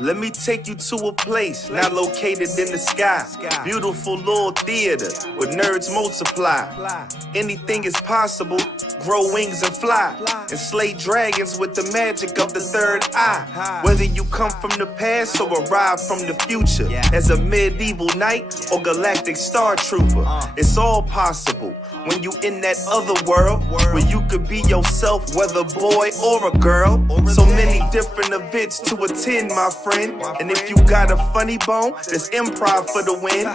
Let me take you to a place not located in the sky. Beautiful little theater where nerds multiply. Anything is possible, grow wings and fly. And slay dragons with the magic of the third eye. Whether you come from the past or arrive from the future, as a medieval knight or galactic star trooper, it's all possible when you in that other world where you could be yourself, whether boy or a girl. So many different events to attend, my friend. And if you got a funny bone, there's improv for the win.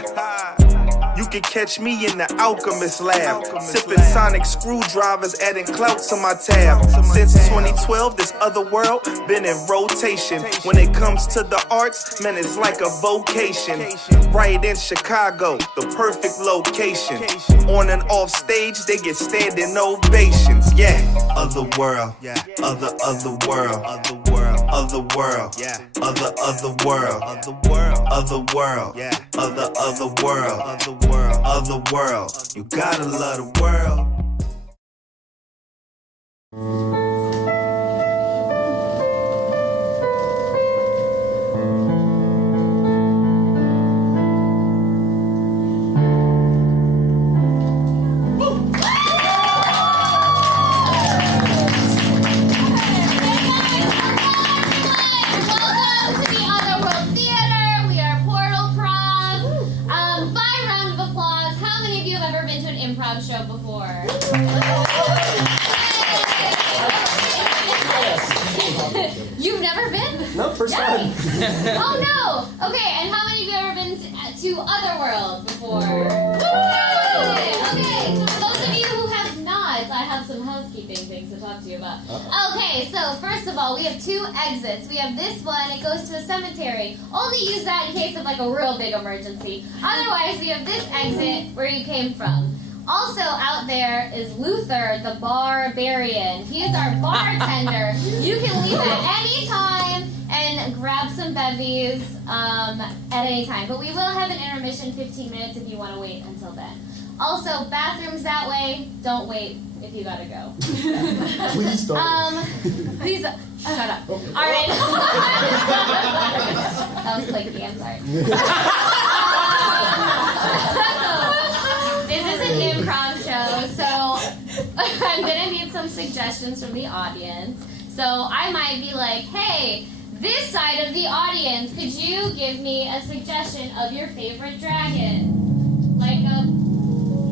You can catch me in the Alchemist Lab, sipping sonic screwdrivers, adding clout to my tab. Since 2012, this Otherworld been in rotation. When it comes to the arts, man, it's like a vocation. Right in Chicago, the perfect location. On and off stage, they get standing ovations. Yeah, Otherworld, other world, other world, other world, other world, other world, other world. You gotta love the world. Welcome to the Otherworld Theater. We are Portal-Prov. By round of applause, how many of you have ever been to an improv show before? You've never been? No, first time. Oh no! Okay, and how many of you have ever been to Otherworld before? Okay, so for those of you who have not, I have some housekeeping things to talk to you about. Okay, so first of all, we have two exits. We have this one, it goes to a cemetery. Only use that in case of like a real big emergency. Otherwise, we have this exit where you came from. Also out there is Luther, the barbarian. He is our bartender. You can leave at any time and grab some bevies at any time. But we will have an intermission, 15 minutes if you want to wait until then. Also, bathrooms that way. Don't wait if you gotta go. Please don't. Please, shut up. Okay. All right. That was clicky, I'm sorry. This is an improv show, so I'm gonna need some suggestions from the audience. So I might be like, hey, this side of the audience, could you give me a suggestion of your favorite dragon? Like a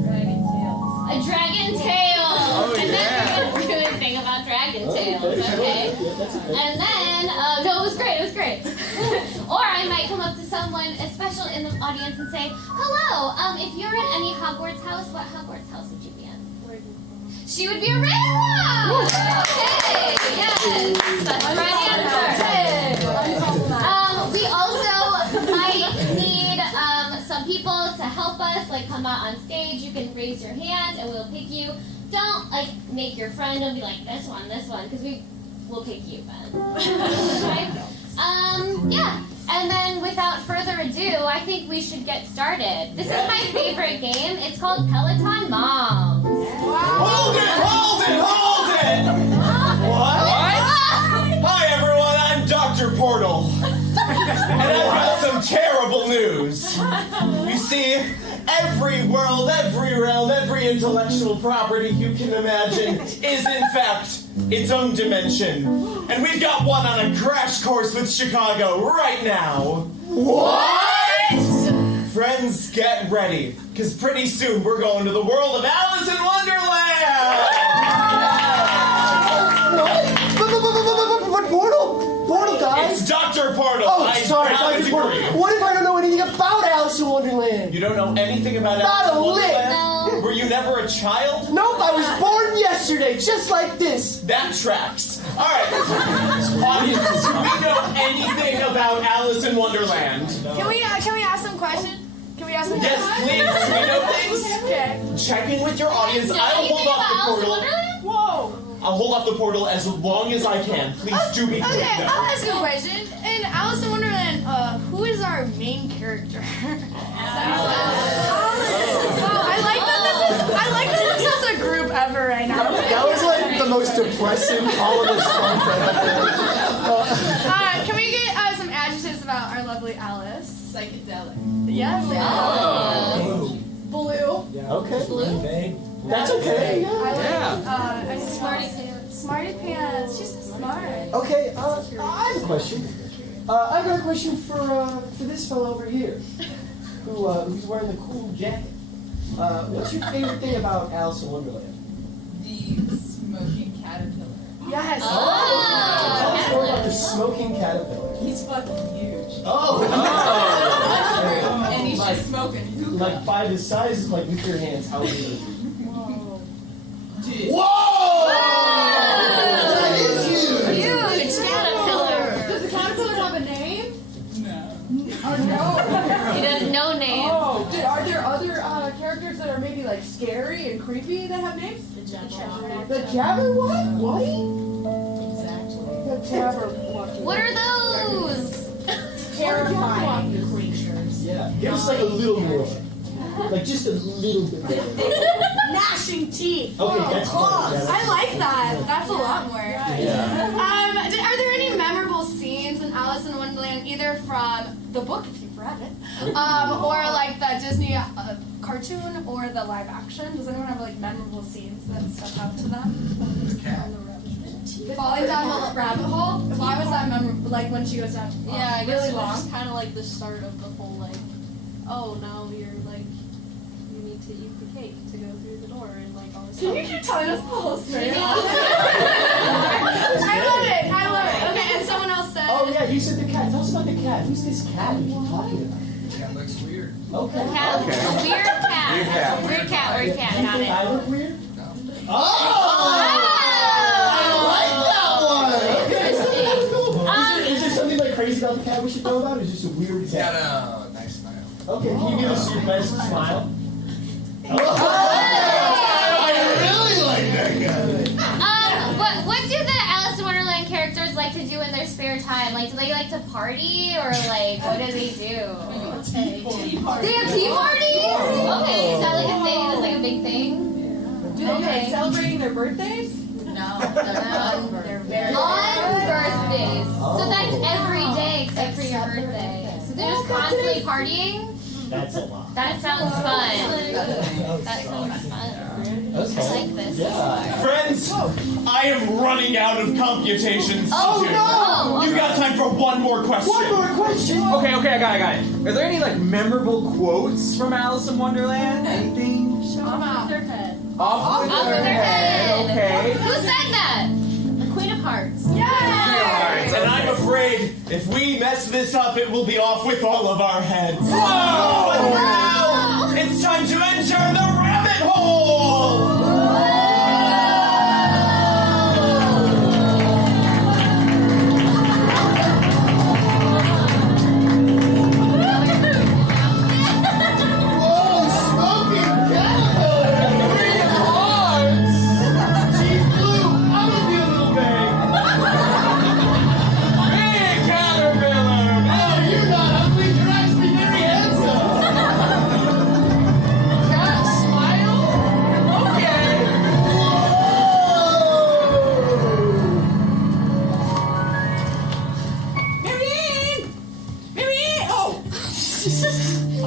dragon tail. A dragon tail! Oh, and yeah. then we're gonna do a thing about dragon tails, okay? And then, no, it was great, it was great. Or I might come up to someone special in the audience and say, hello, if you're in any Hogwarts house, what Hogwarts house would you be in? She would be a Ravenclaw! Okay, yes, that's the right answer. We also might need some people to help us, like come out on stage. You can raise your hand and we'll pick you. Don't like make your friend and be like this one, because we'll pick you, Ben. Okay? Yeah. And then without further ado, I think we should get started. This is my favorite game. It's called Peloton Moms. Hold it! What? Hi everyone, I'm Dr. Portal. And I've got some terrible news. You see, every world, every realm, every intellectual property you can imagine is in fact its own dimension. And we've got one on a crash course with Chicago right now. What? Friends, get ready, because pretty soon we're going to the world of Alice in Wonderland! What Portal, guys? It's Dr. Portal. Oh, sorry, I Dr. Portal. What if I don't know anything about Alice in Wonderland? You don't know anything about Not Alice in a lick. Wonderland? No. Were you never a child? Nope, I was born yesterday, just like this. That tracks. All right. Audience, do we know anything about Alice in Wonderland? Can we ask some questions? Can we ask some Yes, please. Do we know things? Okay. Check in with your audience. Know I'll anything hold off about the Alice in portal. Wonderland? Whoa. I'll hold off the portal as long as I can. Please do be quick, Okay, I'll though. ask you a question. In Alice in Wonderland, who is our main character? I like that this is a group ever right now. That was like the most depressing all of this content. Can we get some adjectives lovely Alice. Psychedelic. Yes. Oh. Blue. Okay. Blue? That's okay. I like, Smarty pants. Smarty Pants. She's so smart. Okay, I have a question. I've got a question for this fellow over here, who's wearing the cool jacket. What's your favorite thing about Alice in Wonderland? The smoking caterpillar. Yes. Tell us more about the smoking caterpillar. He's fucking huge. Oh! And he's just smoking hookah. Like by the size of like nuclear hands, how big is it? Whoa. Dude. Whoa! That is huge! Huge caterpillar. Does the caterpillar have a name? No. Oh no. He does no name. Oh, are there other characters that are maybe like scary and creepy that have names? The Jabberwocky. The Jabberwocky? What? Exactly. The Jabberwocky. What are those? Terrifying creatures. Yeah, give us like a little more. Like just a little bit more. Gnashing teeth. Okay, that's fine. Yeah, I like that. That's a lot more. Yeah. Are there any memorable scenes in Alice in Wonderland, either from the book, if you've read it, or like the Disney cartoon or the live action? Does anyone have like memorable scenes that stuck out to them? Falling down the rabbit hole. Why was that memorable? Like when she goes down. Yeah, I guess really it long. was kind of like the start of the whole like, oh, now you're like, you need to eat the cake to go through the door and like all this Can stuff. you keep telling us the whole story? Yeah. I love it. Okay, and someone else said. Oh yeah, you said the cat. Tell us about the cat. Who's this cat you keep talking about? Cat looks weird. Okay. Cat. Okay. A weird cat. Weird cat. Weird cat. You Got think it. I look weird? No. Oh! I like that one! Interesting. Is there something like crazy about the cat we should know about? Or is it just a weird He's got cat? a nice smile. Okay, can you give us your best smile? I really like that guy. What do the Alice in Wonderland characters like to do in their spare time? Like, do they like to party or like what do they do? Tea party. They have tea parties? Okay, is that like a thing? That's like a big thing? Do they like celebrating their birthdays? No, they're very On birthdays. So Oh. that's every day except for your birthday. So they're just constantly partying? That's a lot. That sounds fun. That sounds fun. I like this. Yeah. Friends, I am running out of computations to Oh do. no! You got time for one more question. One more question. Okay, I got it. Are there any like memorable quotes from Alice in Wonderland? Anything Mama. their head. off with Off with their head. Okay. Who said that? The Queen of Hearts. Yay! And I'm afraid if we mess this up, it will be off with all of our heads. Whoa! But now, it's time to enter the rabbit hole! Oh, smoking caterpillar! Green hearts! She's blue. I'm gonna be a little bang. Big caterpillar! Oh, you're not ugly. You're actually very handsome. Cat smile? Okay. Marianne! Oh!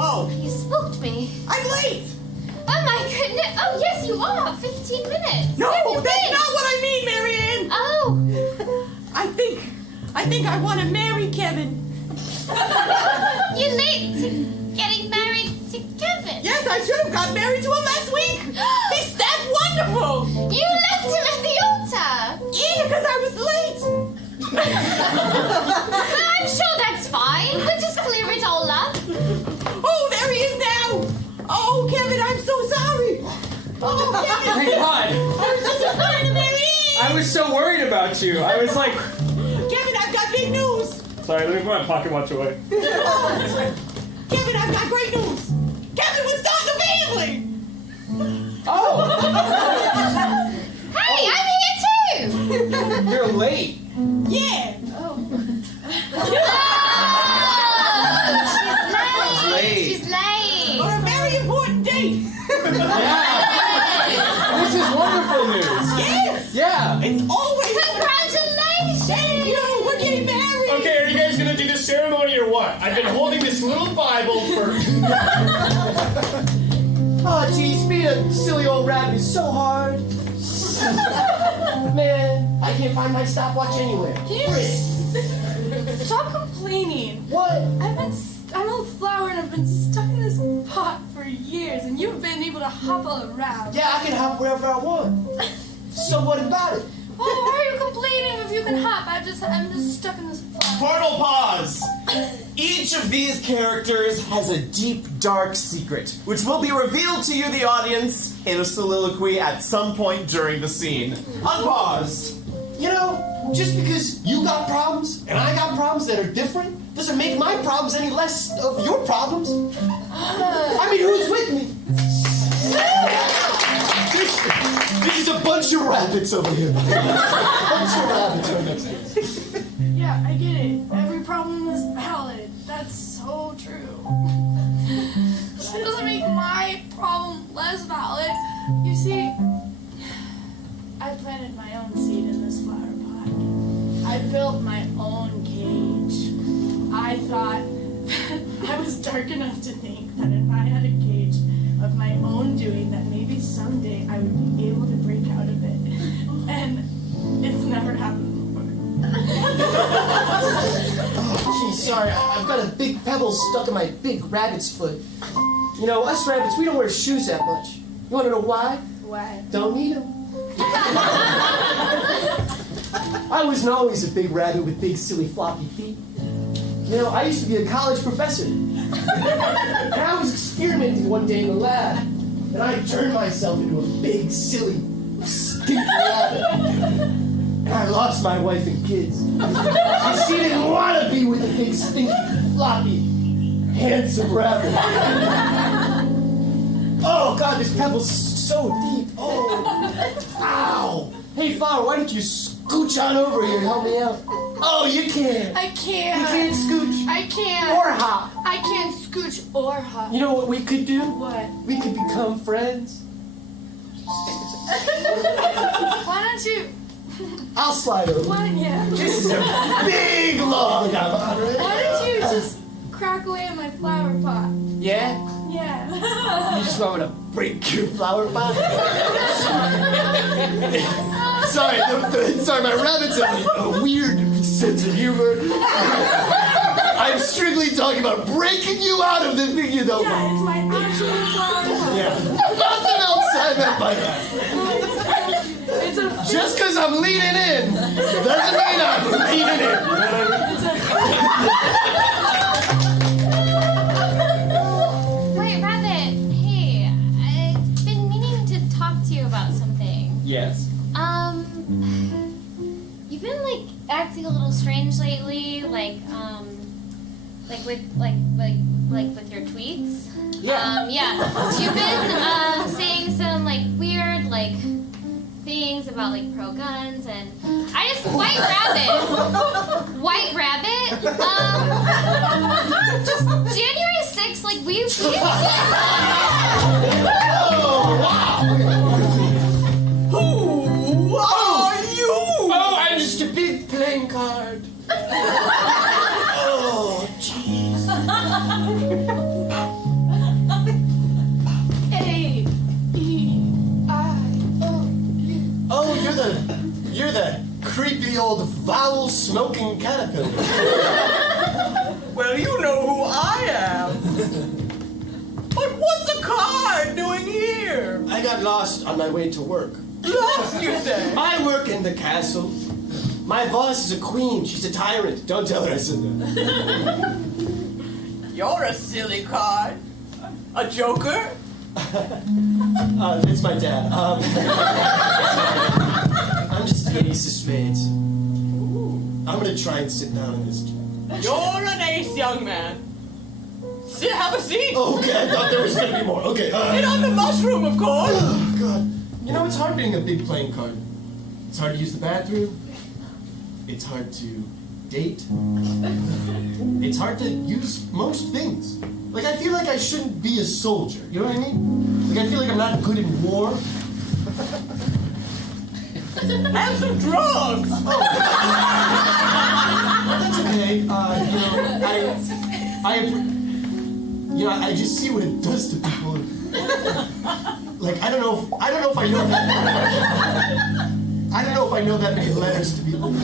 Oh, You spooked me. I'm late! Oh my goodness. Oh yes, you are. 15 minutes. No, Where have you that's been? not what I mean, Marianne! Oh. I think I want to marry Kevin. You're late to getting married to Kevin. Yes, I should have got married to him last week! He's that wonderful! You left him at the altar. Yeah, because I was late! Well, I'm sure that's fine. We'll just clear it all up. Oh, there he is now! Oh, Kevin, I'm so sorry! Oh, Kevin! Thank God. I was just trying to marry! I was so worried about you. I was like, Kevin, I've got big news! sorry, let me put my pocket watch away. Kevin, I've got great news! Kevin, we're starting a family! Oh, Hey, I'm here too. you're late. Yeah! She's late. On a very important date! This is wonderful news. Yes! Yeah. It's always... Congratulations. Thank you! We're getting married! Okay, are you guys gonna do the ceremony or what? I've been the Bible first. Oh, geez, being a silly old rabbit is so hard. Man, I can't find my stopwatch anywhere. Stop complaining. What? I'm a flower and I've been stuck in this pot for years, and you've been able to hop all around. Yeah, I can hop wherever I want. So what about it? Well, why are you complaining if you can hop? I'm just stuck in this flower. Portal pause. Each of these characters has a deep, dark secret, which will be revealed to you, the audience, in a soliloquy at some point during the scene. Unpause. You know, just because you got problems and I got problems that are different doesn't make my problems any less of your problems. I mean, who's with me? This is a bunch of rabbits over here. Bunch of rabbits over here. Yeah, I get it. Every problem is valid. That's so true. That doesn't make my problem less valid. You see, I planted my own seed in this flower pot. I built my own cage. I thought I was dark enough to think that if I had a cage of my own doing, that maybe someday I would be able to break out of it. And it's never happened before. Oh, geez, sorry. I've got a big pebble stuck in my big rabbit's foot. You know, us rabbits, we don't wear shoes that much. You want to know why? Why? Don't need them. I wasn't always a big rabbit with big, silly, floppy feet. You know, I used to be a college professor. And I was experimenting one day in the lab, and I turned myself into a big, silly, stinky rabbit. And I lost my wife and kids. And she didn't want to be with a big, stinky, floppy, handsome rabbit. Oh, God, this pebble's so deep. Oh, ow. Hey, Flower, why don't you scooch on over here and help me out? Oh, you can't. I can't. You can't scooch. I can't. Or hop. I can't scooch or hop. You know what we could do? What? We could become friends. Why don't you? I'll slide over. Why? Yeah. This is a big log. Why don't you just crack away at my flower pot? Yeah? Yeah. You just want me to break your flower pot? Sorry, my rabbits have a weird sense of humor. I'm strictly talking about breaking you out of the thing you don't Yeah, it's my actual flower pot. Yeah. Nothing else I meant by that. It's a. Just because I'm leaning in doesn't mean I'm leaning in. Wait, Rabbit. Hey, I've been meaning to talk to you about something. Yes. You've been like acting a little strange lately, like with your tweets. Yeah. Yeah. You've been saying some like weird like things about like pro guns and I just White Rabbit. Just January 6th, like we Who are you? Oh, I'm just a big playing card. Oh, jeez. A-E-I-O-U. Oh, you're the creepy old vowel-smoking caterpillar. Well, you know who I am. But what's a card doing here? I got lost on my way to work. Lost, you say? I work in the castle. My boss is a queen. She's a tyrant. Don't tell her I said that. You're a silly card. A joker? It's my dad. I'm just the ace of spades. I'm gonna try and sit down in this chair. You're an ace, young man. Sit, have a seat. Okay, I thought there was gonna be more. Okay. Sit on the mushroom, of course. Oh, God. You know, it's hard being a big playing card. It's hard to use the bathroom. It's hard to date. It's hard to use most things. Like, I feel like I shouldn't be a soldier. You know what I mean? Like, I feel like I'm not good in war. Have some drugs. Oh. That's okay. You know, I just see what it does to people. Like, I don't know if I know that. I don't know if I know that many letters to be. Don't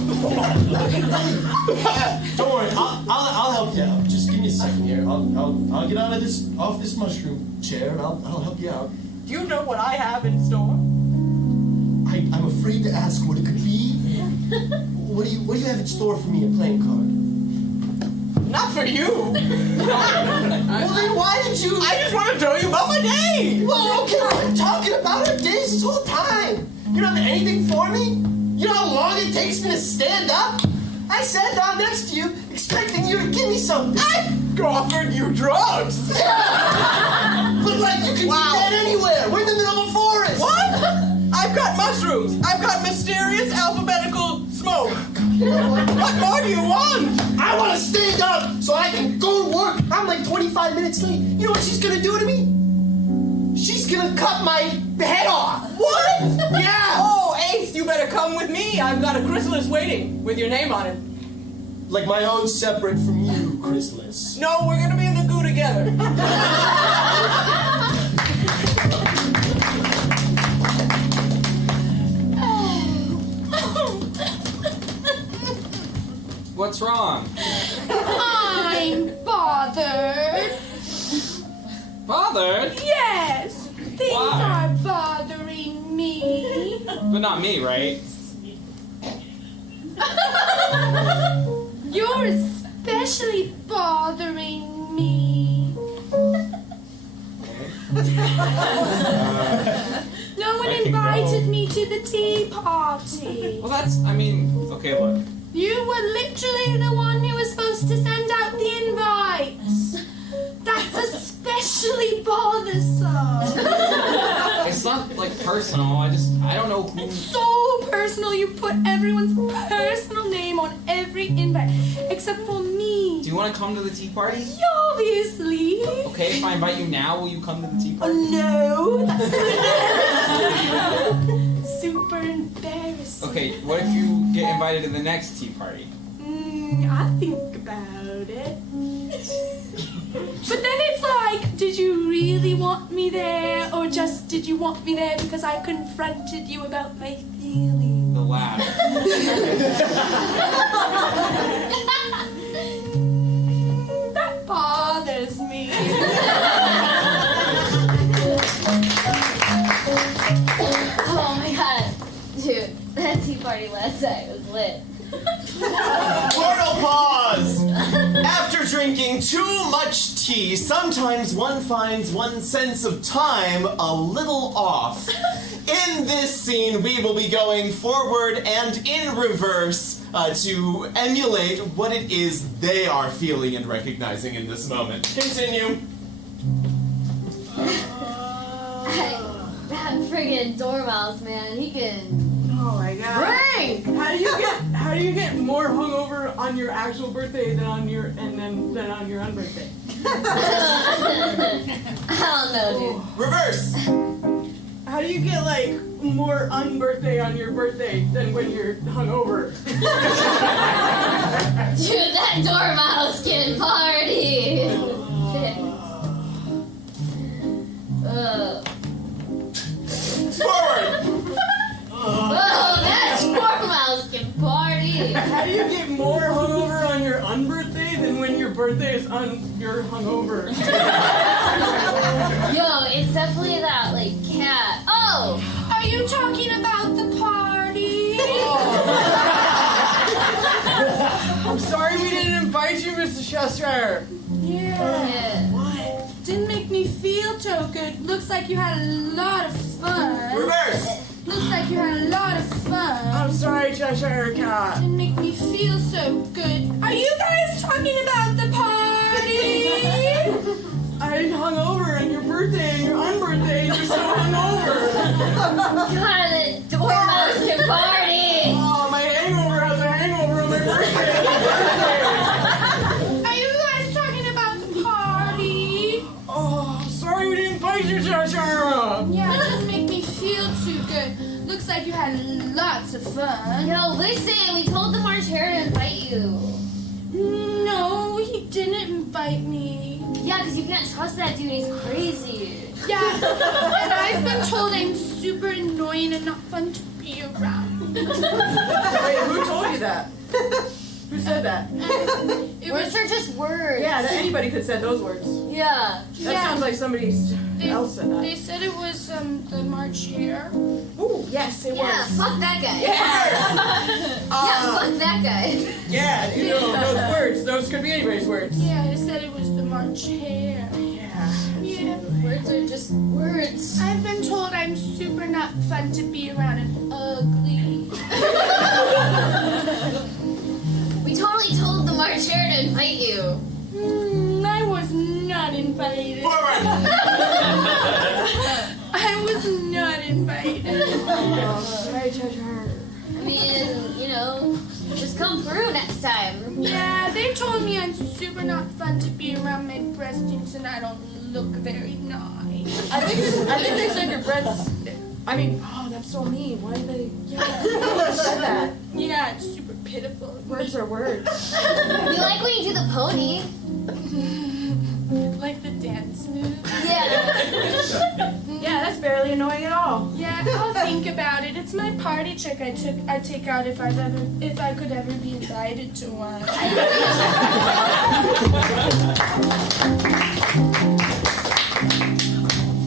worry, I'll help you out. Just give me a second here. I'll get off this mushroom chair and I'll help you out. Do you know what I have in store? I'm afraid to ask what it could be. What do you have in store for me, a playing card? Not for you. Well, then why did you? I just want to tell you about my day. Well, okay, I've been talking about our days this whole time. You don't have anything for me? You know how long it takes me to stand up? I sat down next to you, expecting you to give me something. I offered you drugs. But like, you can do that anywhere. We're in the middle of a forest. What? I've got mushrooms. I've got mysterious alphabetical smoke. What more do you want? I want to stand up so I can go to work. I'm like 25 minutes late. You know what she's gonna do to me? She's gonna cut my head off. What? Yeah. Oh, Ace, you better come with me. I've got a chrysalis waiting with your name on it. Like my own separate from you, chrysalis. No, we're gonna be in the goo together. What's wrong? I'm bothered. Bothered? Yes, things Why? are bothering me. But not me, right? You're especially bothering me. No one I can invited go. me to the tea party. Well, okay, look. You were literally the one who was supposed to send out the invites. That's especially bothersome. It's not, like, personal. I don't know who... It's so personal. You put everyone's personal name on every invite, except for me. Do you want to come to the tea party? Obviously. Okay, if I invite you now, will you come to the tea party? Oh, no. That's super embarrassing. Okay, what if you get invited to the next tea party? I'll think about it. But then it's like, did you really want me there, or just did you want me there because I confronted you about my feelings? The latter. That bothers me. Oh my god. Dude, that tea party last night was lit. Portal pause! After drinking too much tea, sometimes one finds one's sense of time a little off. In this scene, we will be going forward and in reverse to emulate what it is they are feeling and recognizing in this moment. Continue. That friggin' dormouse, man, he can... Oh my god. Drink! How do you get more hungover on your actual birthday than on your unbirthday? I don't know, dude. Reverse. How do you get like more unbirthday on your birthday than when you're hungover? Dude, that dormouse can party! Forward. Oh, that dormouse can party! How do you get more hungover on your unbirthday than when your birthday is on your hungover? Yo, it's definitely that, like, cat. Oh! Are you talking about the party? I'm sorry we didn't invite you, Mr. Chester. Yeah. What? Didn't make me feel so good. Looks like you had a lot of fun. Reverse. Looks like you had a lot of fun. I'm sorry, Cheshire Cat. Didn't make me feel so good. Are you guys talking about the party? I'm hungover on your birthday and your unbirthday, you're so hungover. God, the dormouse can party! Oh, my hangover has a hangover on my birthday. Are you guys talking about the party? Oh, I'm sorry we didn't invite you, Cheshire. Yeah, it didn't make me feel too good. Looks like you had lots of fun. Yo, listen, we told the March Hare to invite you. No, he didn't invite me. Yeah, because you can't trust that dude. He's crazy. Yeah, and I've been told I'm super annoying and not fun to be around. Wait, who told you that? Who said that? Words are just words. Yeah, anybody could say those words. Yeah. That sounds like somebody else said that. They said it was the March Hare. Ooh, yes, it Yeah, was. fuck that guy. Yes! Yeah, fuck that guy. Yeah, you know, those words, those could be anybody's words. Yeah, they said it was the March Hare. Yeah. Yeah. Words are just words. I've been told I'm super not fun to be around and ugly. We totally told the March Hare to invite you. I was not invited. I was not invited. I mean, you know, just come through next time. Yeah, they told me I'm super not fun to be around my breasts and I don't look very nice. I think they said your breasts. I mean, oh, that's so mean. Why did they? Yeah, they said that. Yeah, it's super pitiful. Words are words. We like when you do the pony. Like the dance move. Yeah. Yeah, that's barely annoying at all. Yeah, I'll think about it. It's my party trick I take out if I could ever be invited to one.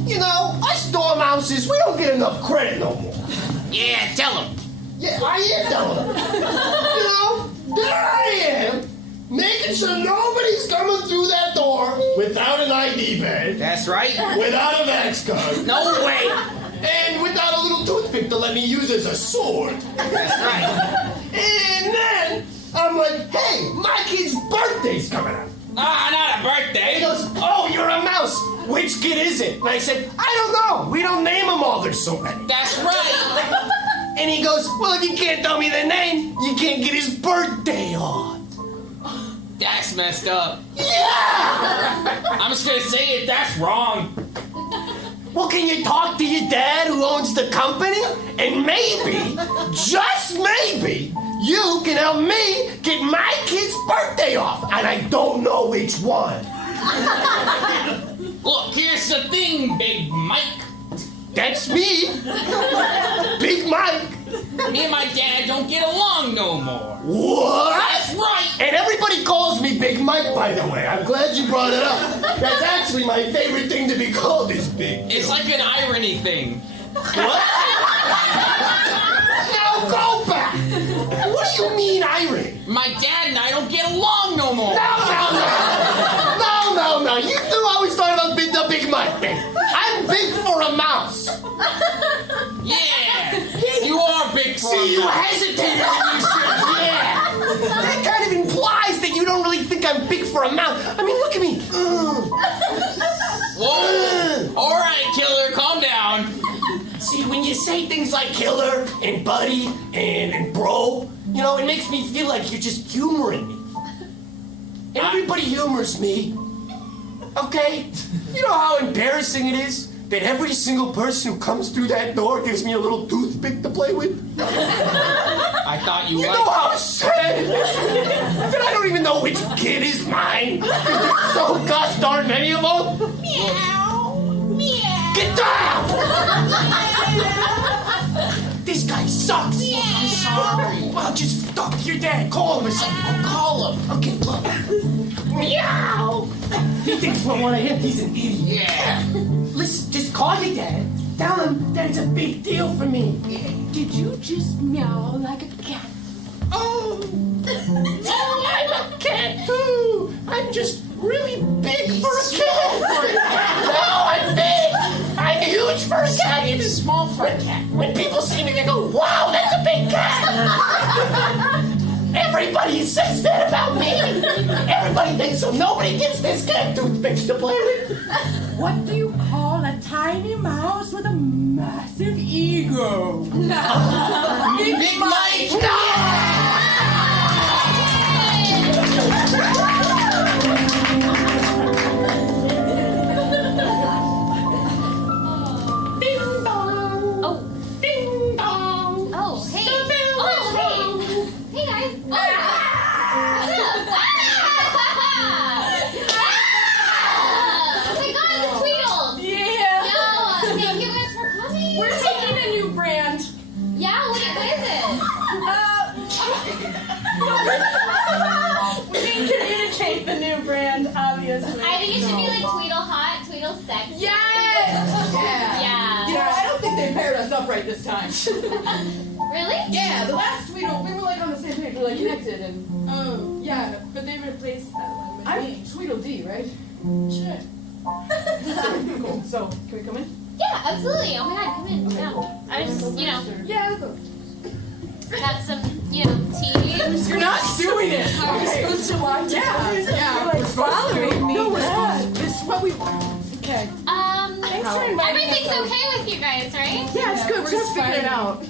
You know, us dormouses, we don't get enough credit no more. Yeah, tell him. Yeah, I am telling them. You know, there I am, making sure nobody's coming through that door without an ID badge, That's right. without a Vax card, No way. and without a little toothpick to let me use as a sword. That's right. And then I'm like, hey, my kid's birthday's coming up. Ah, not a And he birthday. goes, oh, you're a mouse. Which kid is it? And I said, I don't know. We don't name them all. There's so many. That's right. And he goes, well, if you can't tell me the name, you can't get his birthday off. That's messed up. Yeah! I'm just gonna say it. That's wrong. Well, can you talk to your dad who owns the company? And maybe, just maybe, you can help me get my kid's birthday off. And I don't know which one. Look, here's the thing, Big Mike. That's me. Big Mike. Me and my dad don't get along no more. What? That's right. And everybody calls me Big Mike, by the way. I'm glad you brought it up. That's actually my favorite thing to be called is Big. It's like an irony thing. What? Now go back. What do you mean irony? My dad and I don't get along no more. No. You always thought about the Big Mike thing. I'm big for a mouse. Yeah. You are big for See, you a mouse. hesitated when you said yeah. That kind of implies that you don't really think I'm big for a mouse. I mean, look at me. Whoa. All right, killer, calm down. See, when you say things like killer and buddy and bro, you know, it makes me feel like you're just humoring me. Everybody humors me. Okay? You know how embarrassing it is that every single person who comes through that door gives me a little toothpick to play with? I thought you You liked know how sad it is that I don't even know which kid is mine? Because there's so gosh darn many of them. Meow. Meow. Get down! This guy sucks. I'm sorry. Well, just talk to your dad. Call him or something. I'll call him. Okay, look. Meow! He thinks we're one of him. He's an idiot. Yeah. Listen, just call your dad. Tell him that it's a big deal for me. Did you just meow like a cat? Oh, I'm a cat too. I'm just really big for a cat. No, I'm big. I'm huge for a cat. It's small for a cat. When people see me, they go, wow, that's a big cat. Everybody says that about me. Everybody thinks so. Nobody gets this cat toothpicks to play with. What do you call a tiny mouse with a massive ego? Big Mike. Ding dong. Oh. Ding dong. Oh, hey. Hey guys. What is it? We can communicate the new brand, obviously. I think it should be like Tweedle Hot, Tweedle Sexy. Yes! Yeah. You know, I don't think they paired us up right this time. Really? Yeah, the last Tweedle, we were like on the same page. We were like connected and... Oh, yeah, but they replaced that one with I'm me. Tweedledee, right? Sure. Cool. So, can we come in? Yeah, absolutely. Oh my god, come in. Yeah. I just, Yeah, let's go. got some, tea. You're not doing it! Are we supposed to watch? Yeah, yeah. We're following me. No, we're supposed to. This is what we want. Okay. Thanks for inviting Everything's us. okay with you guys, right? Yeah, it's good. We're just figuring it out.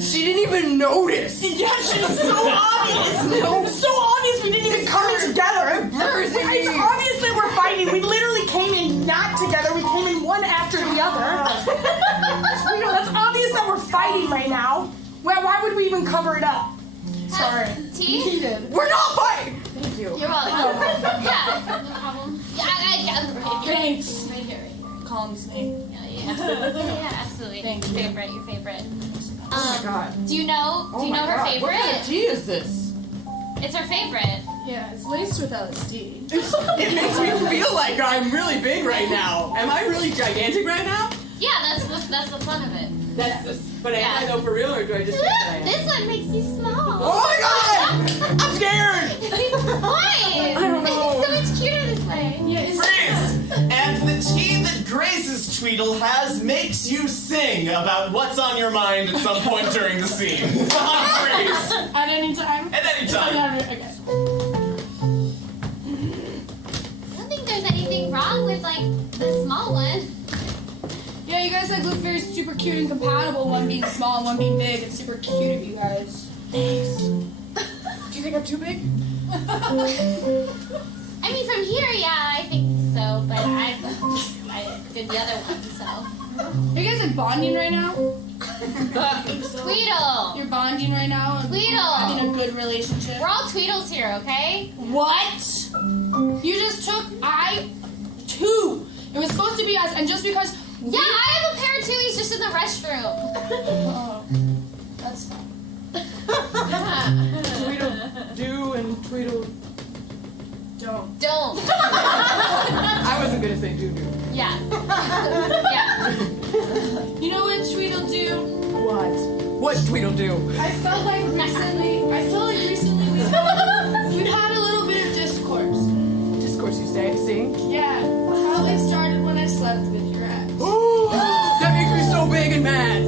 She didn't even notice. Yeah, she was so obvious. No, so obvious. We didn't even come in together. It's obvious that we're fighting. We literally came in not together. We came in one after the other. That's obvious that we're fighting right now. Well, why would we even cover it up? Sorry. Tea? We're not fighting. Thank you. You're welcome. Yeah, no problem. Yeah, Thanks. Right here. Calms me. Yeah, absolutely. Thank Your you. favorite, your favorite. Oh my god. Do you know her favorite? What kind of tea is this? It's her favorite. Yeah, it's laced with LSD. It makes me feel like I'm really big right now. Am I really gigantic right now? Yeah, that's the fun of it. But am I though for real, or do I just think that I am? This one makes you small. Oh my god! I'm scared! Why? I don't know. It's so much cuter this way. Yeah, it's Freeze! And the tea that Grace's Tweedle has makes you sing about what's on your mind at some point during the scene. Freeze! at any time. At any time. Okay. I don't think there's anything wrong with the small one. Yeah, you guys look very super cute and compatible. One being small and one being big. It's super cute of you guys. Thanks. Do you think I'm too big? I mean, from here, yeah, I think so. But I did the other one, so. Are you guys bonding right now? Tweedle. You're bonding right now and Tweedle. having a good relationship. We're all Tweedles here, okay? What? You just took two. It was supposed to be us, and just because. Yeah, I have a pair too. He's just in the restroom. Oh, that's fine. Tweedle do and Tweedle don't. Don't. I wasn't gonna say do. Yeah. Yeah. You know what Tweedle do? What? What Tweedle do? I felt like recently we've had a little bit of discourse. Discourse, you say? Sing? Yeah, probably started when I slept with your ex. That makes me so big and mad.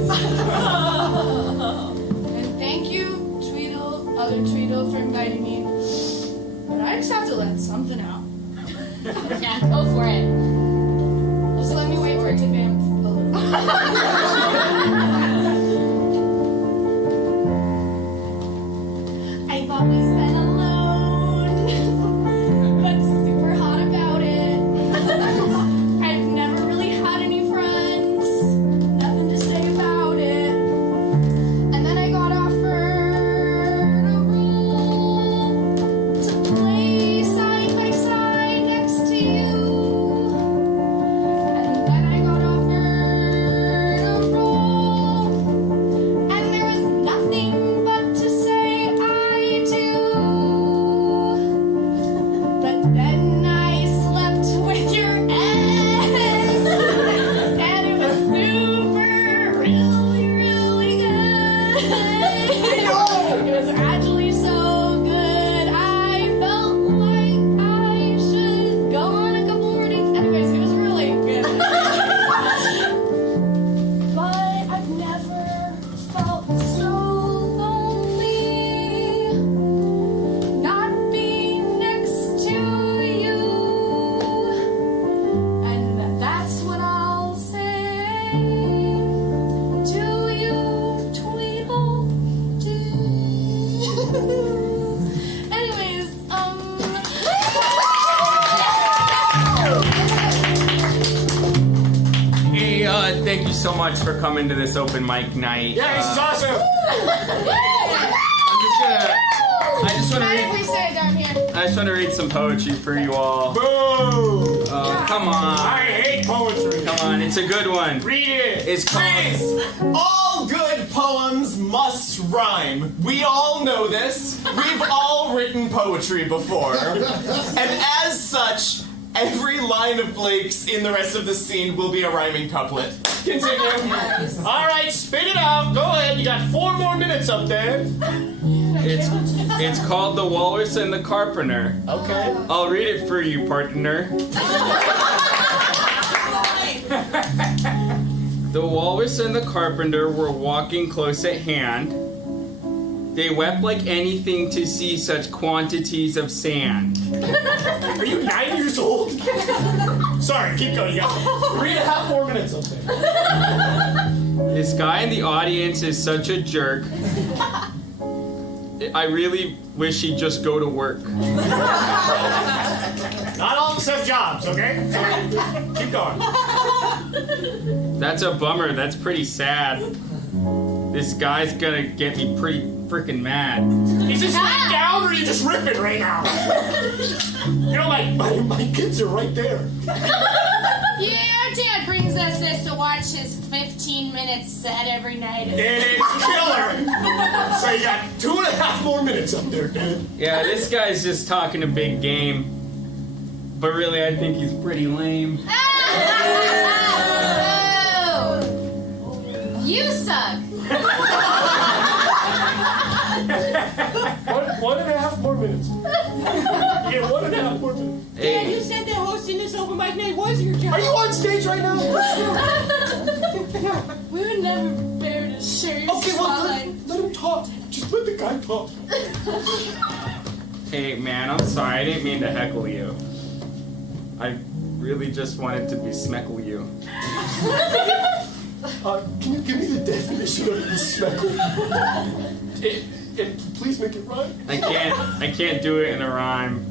And thank you, Tweedle, other Tweedle, for inviting me. But I just have to let something out. Yeah, go for it. Just let me wait for it to vamp a little. I've always been alone, but super hot about it. I've never really had any friends, nothing to say about it. And then I got offered a role to play side by side next to you. And then I got offered a role, and there was nothing but to say I do. But then I slept with your ex, and it was super, really, really good. It was actually so good. I felt like I should go on a couple more dates. Anyways, it was really good. But I've never felt so lonely, not being next to you. And that's what I'll say to you, Tweedledee. Anyways, Hey, thank you so much for coming to this open mic night. Yeah, this is awesome! I just want to Dramatically say it down here. read some poetry for you all. Boo! Oh, come on. I hate poetry. Come on, it's a good one. Read it. It's called... Please! All good poems must rhyme. We all know this. We've all written poetry before. And as such, every line of Blake's in the rest of the scene will be a rhyming couplet. Continue. All right, spit it out. Go ahead. You got 4 more minutes up there. It's called The Walrus and the Carpenter. Okay. I'll read it for you, partner. The walrus and the carpenter were walking close at hand. They wept like anything to see such quantities of sand. Are you 9 years old? Sorry, keep going. You got 3.5 more minutes up there. This guy in the audience is such a jerk. I really wish he'd just go to work. Not all of us have jobs, okay? So keep going. That's a bummer. That's pretty sad. This guy's gonna get me pretty freaking mad. Is this laying down or are you just ripping right now? You know, my kids are right there. Yeah, our dad brings us this to watch his 15-minute set every night. And it's killer. So you got 2.5 more minutes up there, dude. Yeah, this guy's just talking a big game. But really, I think he's pretty lame. Oh! You suck. 1.5 more minutes. Yeah, 1.5 more minutes. Dad, you said that hosting this open mic night was your job. Are you on stage right now? We would never bear to share your Okay, well, spotlight. let him talk. Just let the guy talk. Hey, man, I'm sorry. I didn't mean to heckle you. I really just wanted to besmeckle you. Can you give me the definition of the speckle? And please make it rhyme. I can't do it in a rhyme,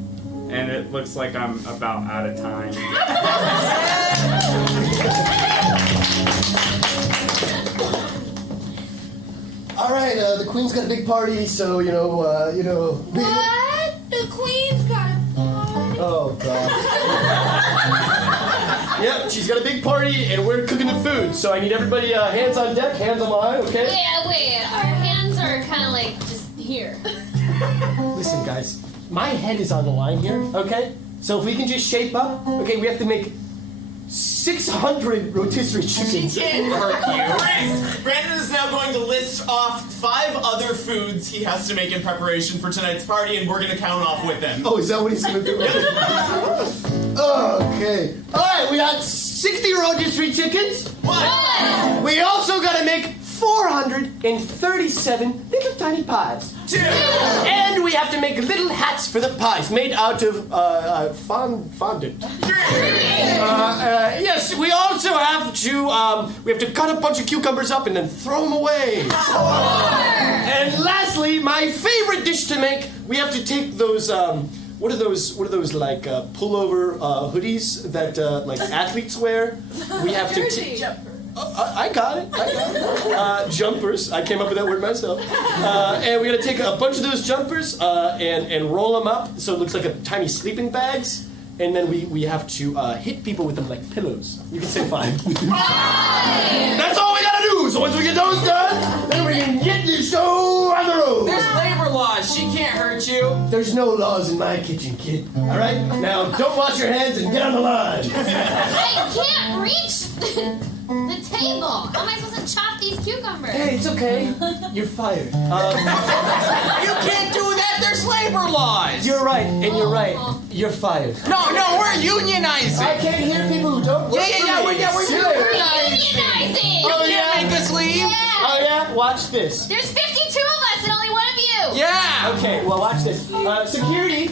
and it looks like I'm about out of time. All right, the Queen's got a big party, so What? The Queen's got a party? Oh God. Yep, she's got a big party, and we're cooking the food. So I need everybody hands on deck, hands on line, okay? Wait. Our hands are kind of like just here. Listen, guys, my head is on the line here, okay? So if we can just shape up, okay, we have to make 600 rotisserie chickens. Brandon is now going to list off 5 other foods he has to make in preparation for tonight's party, and we're going to count off with them. Oh, is that what he's gonna do? Okay. All right, we got 60 rotisserie chickens. One. We also gotta make 437 little tiny pies. 2. And we have to make little hats for the pies made out of fondant. 3. Yes, we also have to cut a bunch of cucumbers up and then throw them away. 4. And lastly, my favorite dish to make, we have to take those what are those like pullover hoodies that like athletes wear? We have to I got it. Jumpers. I came up with that word myself. And we're gonna take a bunch of those jumpers and roll them up so it looks like a tiny sleeping bags. And then we have to hit people with them like pillows. You can say 5. That's all we gotta do. So once we get those done, then we can get this show on the road. There's labor laws. She can't hurt you. There's no laws in my kitchen, kid. All right? Now don't wash your hands and get on the line. I can't reach the table. How am I supposed to chop these cucumbers? Hey, it's okay. You're fired. You can't do that. There's labor laws. You're right, and you're right. You're fired. No, we're unionizing. I can't hear people who don't work for me. We're Unionizing! You can't make us leave. Yeah. Oh yeah? Watch this. There's 52 of us and only one of you! Yeah. Okay, well watch this. Security.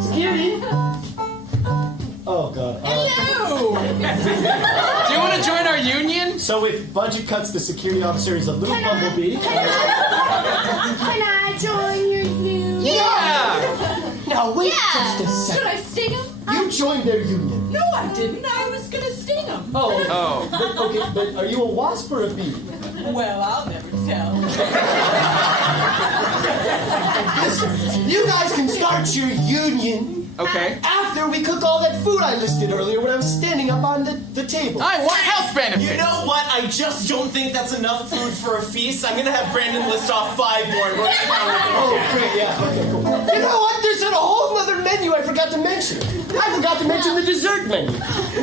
Security. Oh god. Hello. Do you want to join our union? So with budget cuts, the security officer is a little bumblebee. Can I join your union? Yeah. Now wait just a second. Should I sting him? You joined their union. No, I didn't. I was gonna sting him. Oh. Okay, but are you a wasp or a bee? Well, I'll never tell. Listen, you guys can start your union Okay. After we cook all that food I listed earlier when I was standing up on the table. I want health benefits. You know what? I just don't think that's enough food for a feast. I'm gonna have Brandon list off 5 more and write it down with him. Oh, great, yeah, okay, cool. You know what? There's a whole other menu I forgot to mention. I forgot to mention the dessert menu.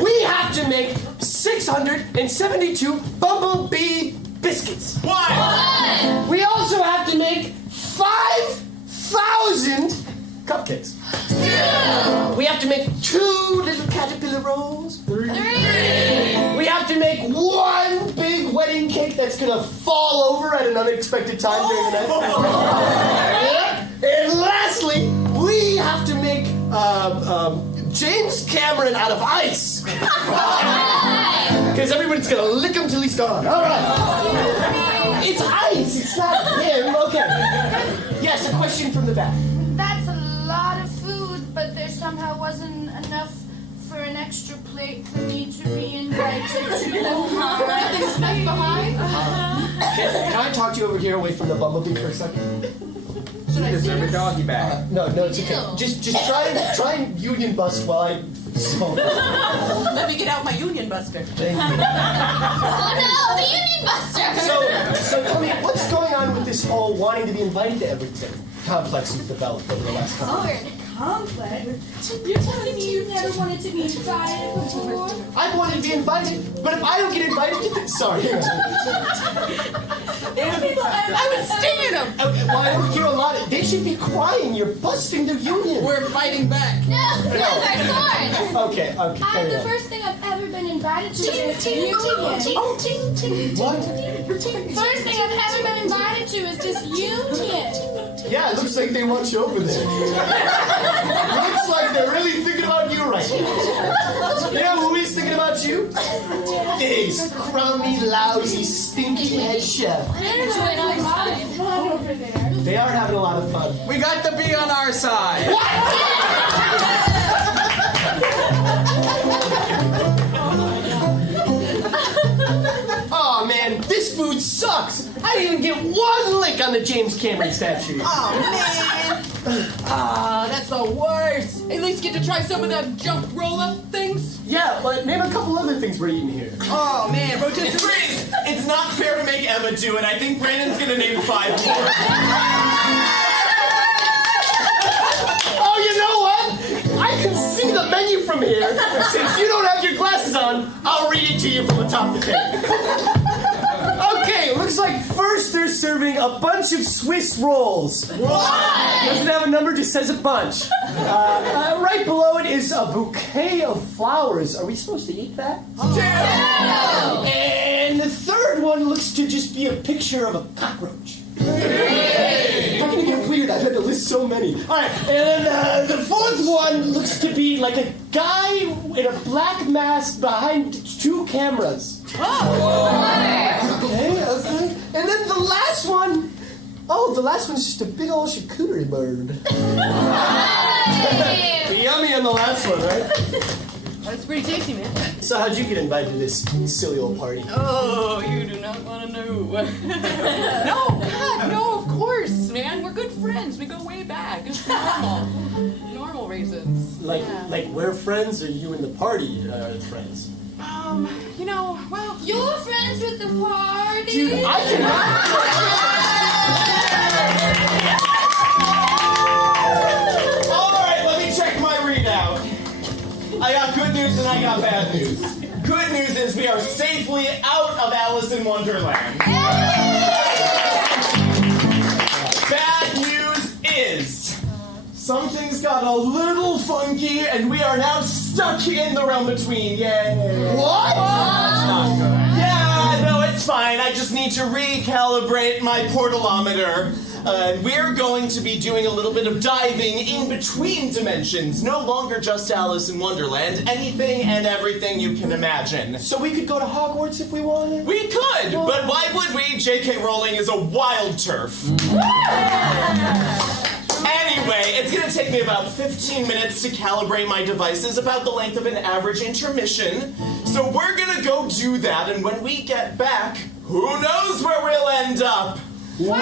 We have to make 672 bumblebee biscuits. Why? We also have to make 5,000 cupcakes. 2. We have to make 2 little caterpillar rolls. 3. We have to make 1 big wedding cake that's gonna fall over at an unexpected time during the night. And lastly, we have to make James Cameron out of ice. Because everybody's gonna lick him till he's gone. All right. It's ice. It's not him. Okay. Yes, a question from the back. That's a lot of food, but there somehow wasn't enough for an extra plate for me to be invited to. Nothing's left behind. Can I talk to you over here away from the bumblebee for a second? She deserves a doggy bag. No, it's okay. Just try and union bust while I smoke. Let me get out my Union Buster. Thank you. Oh no, the Union Buster! So tell me, what's going on with this whole wanting to be invited to everything complex you've developed over the last couple of years? Complex? You're telling me you've never wanted to be invited before? I've wanted to be invited, but if I don't get invited, sorry. I was stinging them. Okay, well, I don't hear a lot of. They should be crying. You're busting the union. We're fighting back. No, those are swords! Okay. The first thing I've ever been invited to is a union. What? First thing I've ever been invited to is this union. Yeah, it looks like they want you over there. Looks like they're really thinking about you right now. You know who is thinking about you? This crummy, lousy, stinky head chef. They're enjoying our time. Fun over there. They are having a lot of fun. We got the bee on our side. Oh man, this food sucks. I didn't even get 1 lick on the James Cameron statue. Oh man. That's the worst. At least get to try some of that junk roll-up things. Yeah, but name a couple other things we're eating here. Oh man, Freeze! It's not fair to make Emma do it. I think Brandon's gonna name 5 more. Oh, you know what? I can see the menu from here. Since you don't have your glasses on, I'll read it to you from the top of the table. Okay, looks like first they're serving a bunch of Swiss rolls. What? Doesn't have a number, just says a bunch. Right below it is a bouquet of flowers. Are we supposed to eat that? No! And the third one looks to just be a picture of a cockroach. How can it get weird? I've had to list so many. All right, and then the fourth one looks to be like a guy in a black mask behind 2 cameras. Okay. And then the last one, the last one's just a big old charcuterie bird. Yummy on the last one, right? That's pretty tasty, man. So how'd you get invited to this silly old party? Oh, you do not want to know. No, God, no, of course, man. We're good friends. We go way back. It's normal. Normal reasons. Like we're friends, or you and the party are friends? Well... You're friends with the party? Dude, I cannot... Alright, let me check my readout. I got good news and I got bad news. Good news is we are safely out of Alice in Wonderland. Bad news is something's got a little funky and we are now stuck in the realm between. Yay. What? Yeah, no, it's fine. I just need to recalibrate my portalometer. We're going to be doing a little bit of diving in between dimensions. No longer just Alice in Wonderland. Anything and everything you can imagine. So we could go to Hogwarts if we wanted? We could, but why would we? J.K. Rowling is a wild turf. Anyway, it's going to take me about 15 minutes to calibrate my devices, about the length of an average intermission. So we're going to go do that, and when we get back, who knows where we'll end up? Whoa!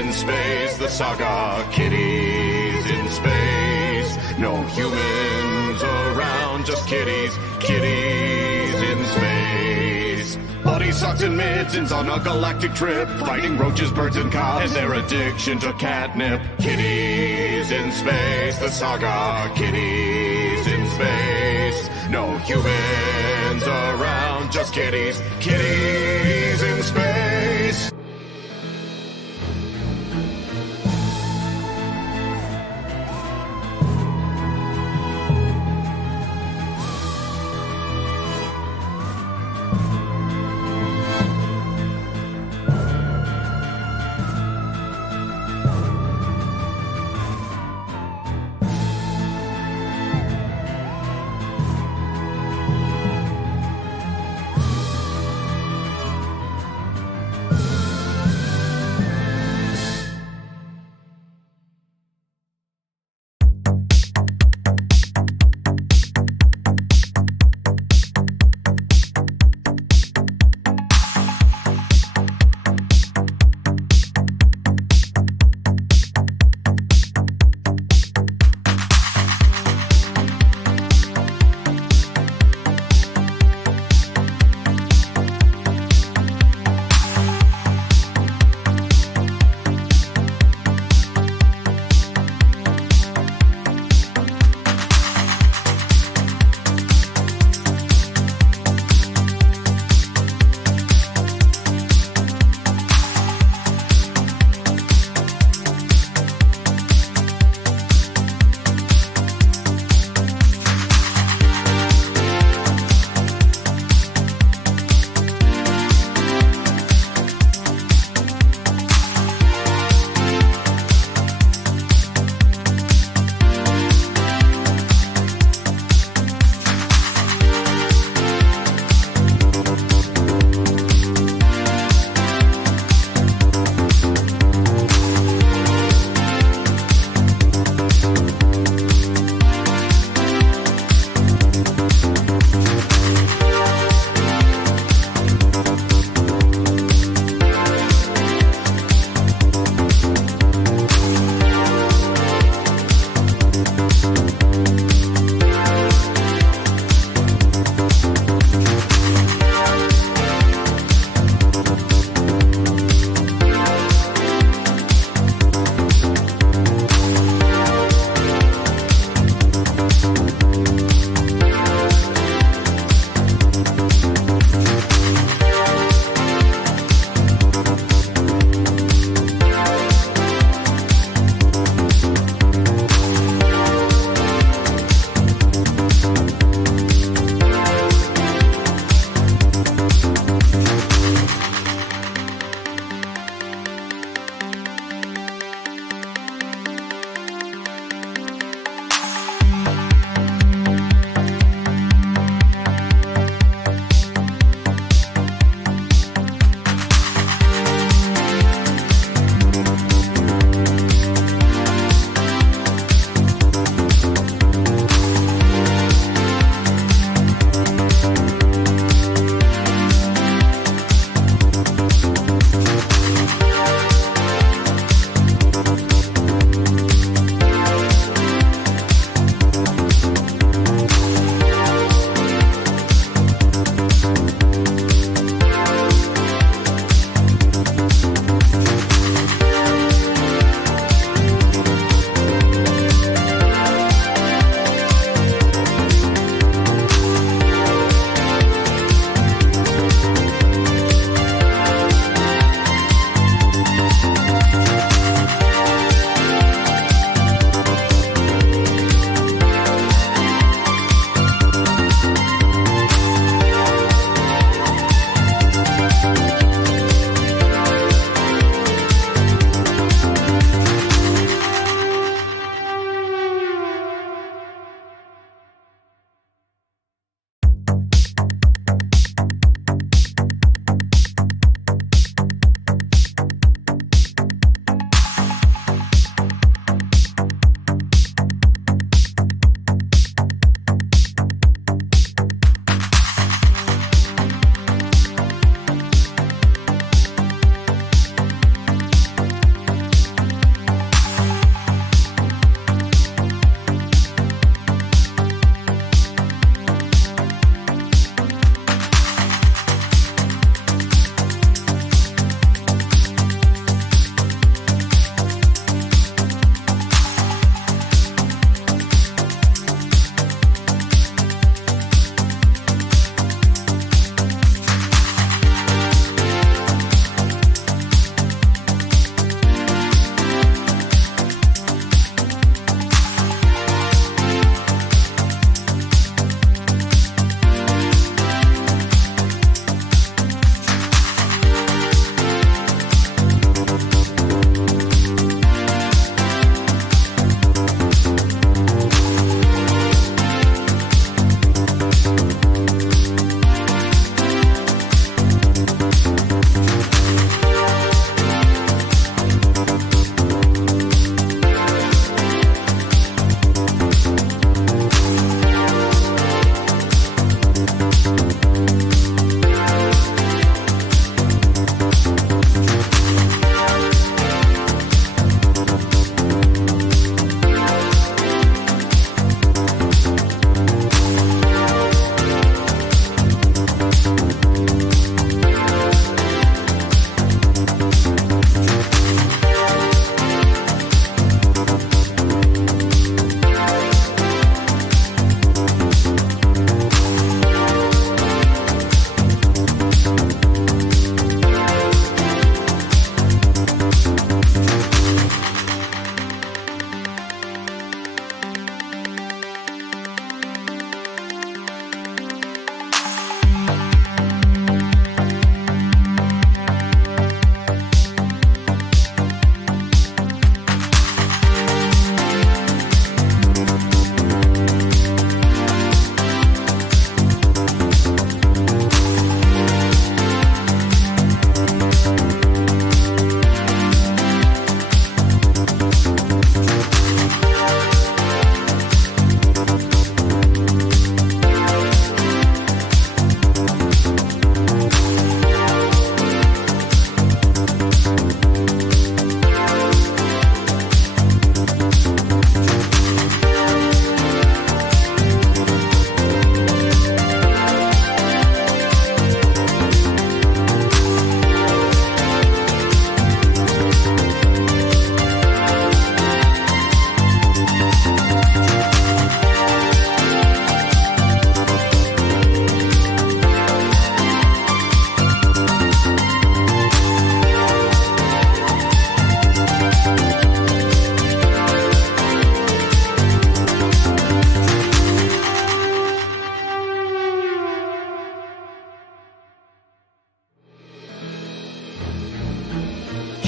in space, the saga. Kitties in space. No humans around, just kitties. Kitties in space. Body socks and mittens on a galactic trip, fighting roaches, birds, and cops, and their addiction to catnip. Kitties in space, the saga. Kitties in space. No humans around, just kitties. Kitties in space.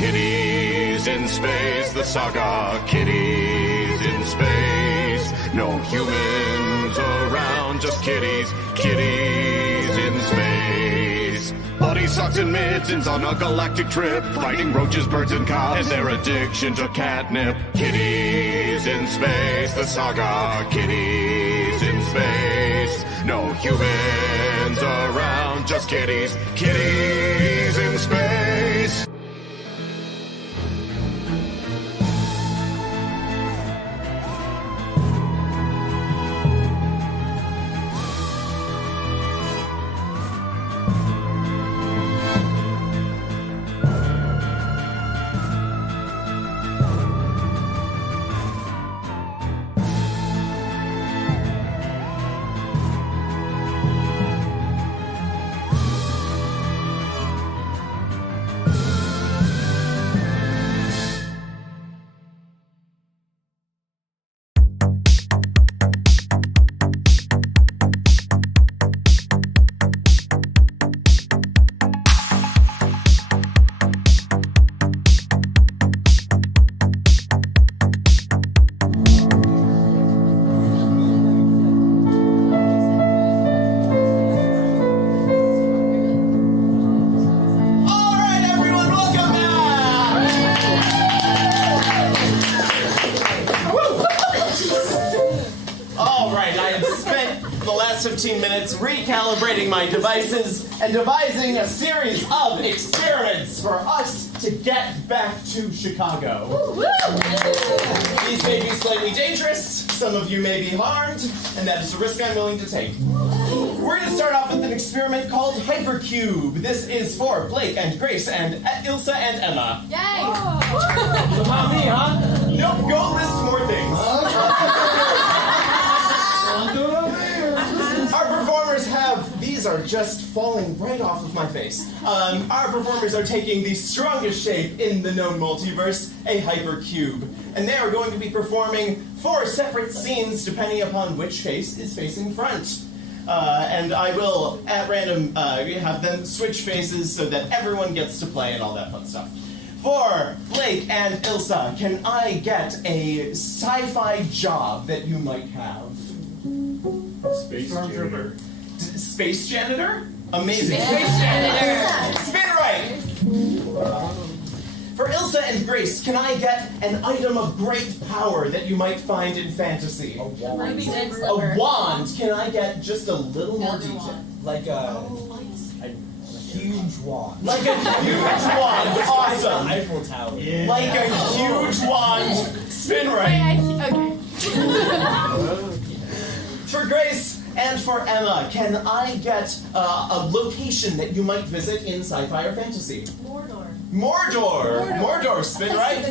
kitties in space. The saga, kitties in space. No humans around, just kitties, kitties in space. Body socks and mittens on a galactic trip, fighting roaches, birds, and cows, and their addiction to catnip. Kitties in space, the saga, kitties in space. No humans around, just kitties, kitties in space. Recalibrating my devices and devising a series of experiments for us to get back to Chicago. These may be slightly dangerous, some of you may be harmed, and that is a risk I'm willing to take. We're going to start off with an experiment called Hypercube. This is for Blake and Grace and Ilsa and Emma. Yay! About me, huh? Nope, go list more things. Our performers these are just falling right off of my face. Our performers are taking the strongest shape in the known multiverse, a hypercube. And they are going to be performing 4 separate scenes depending upon which face is facing front. And I will, at random, have them switch faces so that everyone gets to play and all that fun stuff. For Blake and Ilsa, can I get a sci-fi job that you might have? Space janitor. Space janitor? Amazing. Space janitor. Spin right. For Ilsa and Grace, can I get an item of great power that you might find in fantasy? A wand. A wand. Can I get just a little more detail? Like a huge wand. Like a huge wand. Awesome. Eiffel Tower. Yeah. Like a huge wand. Spin right. Okay. For Grace and for Emma, can I get a location that you might visit in sci-fi or fantasy? Mordor. Mordor, spin right.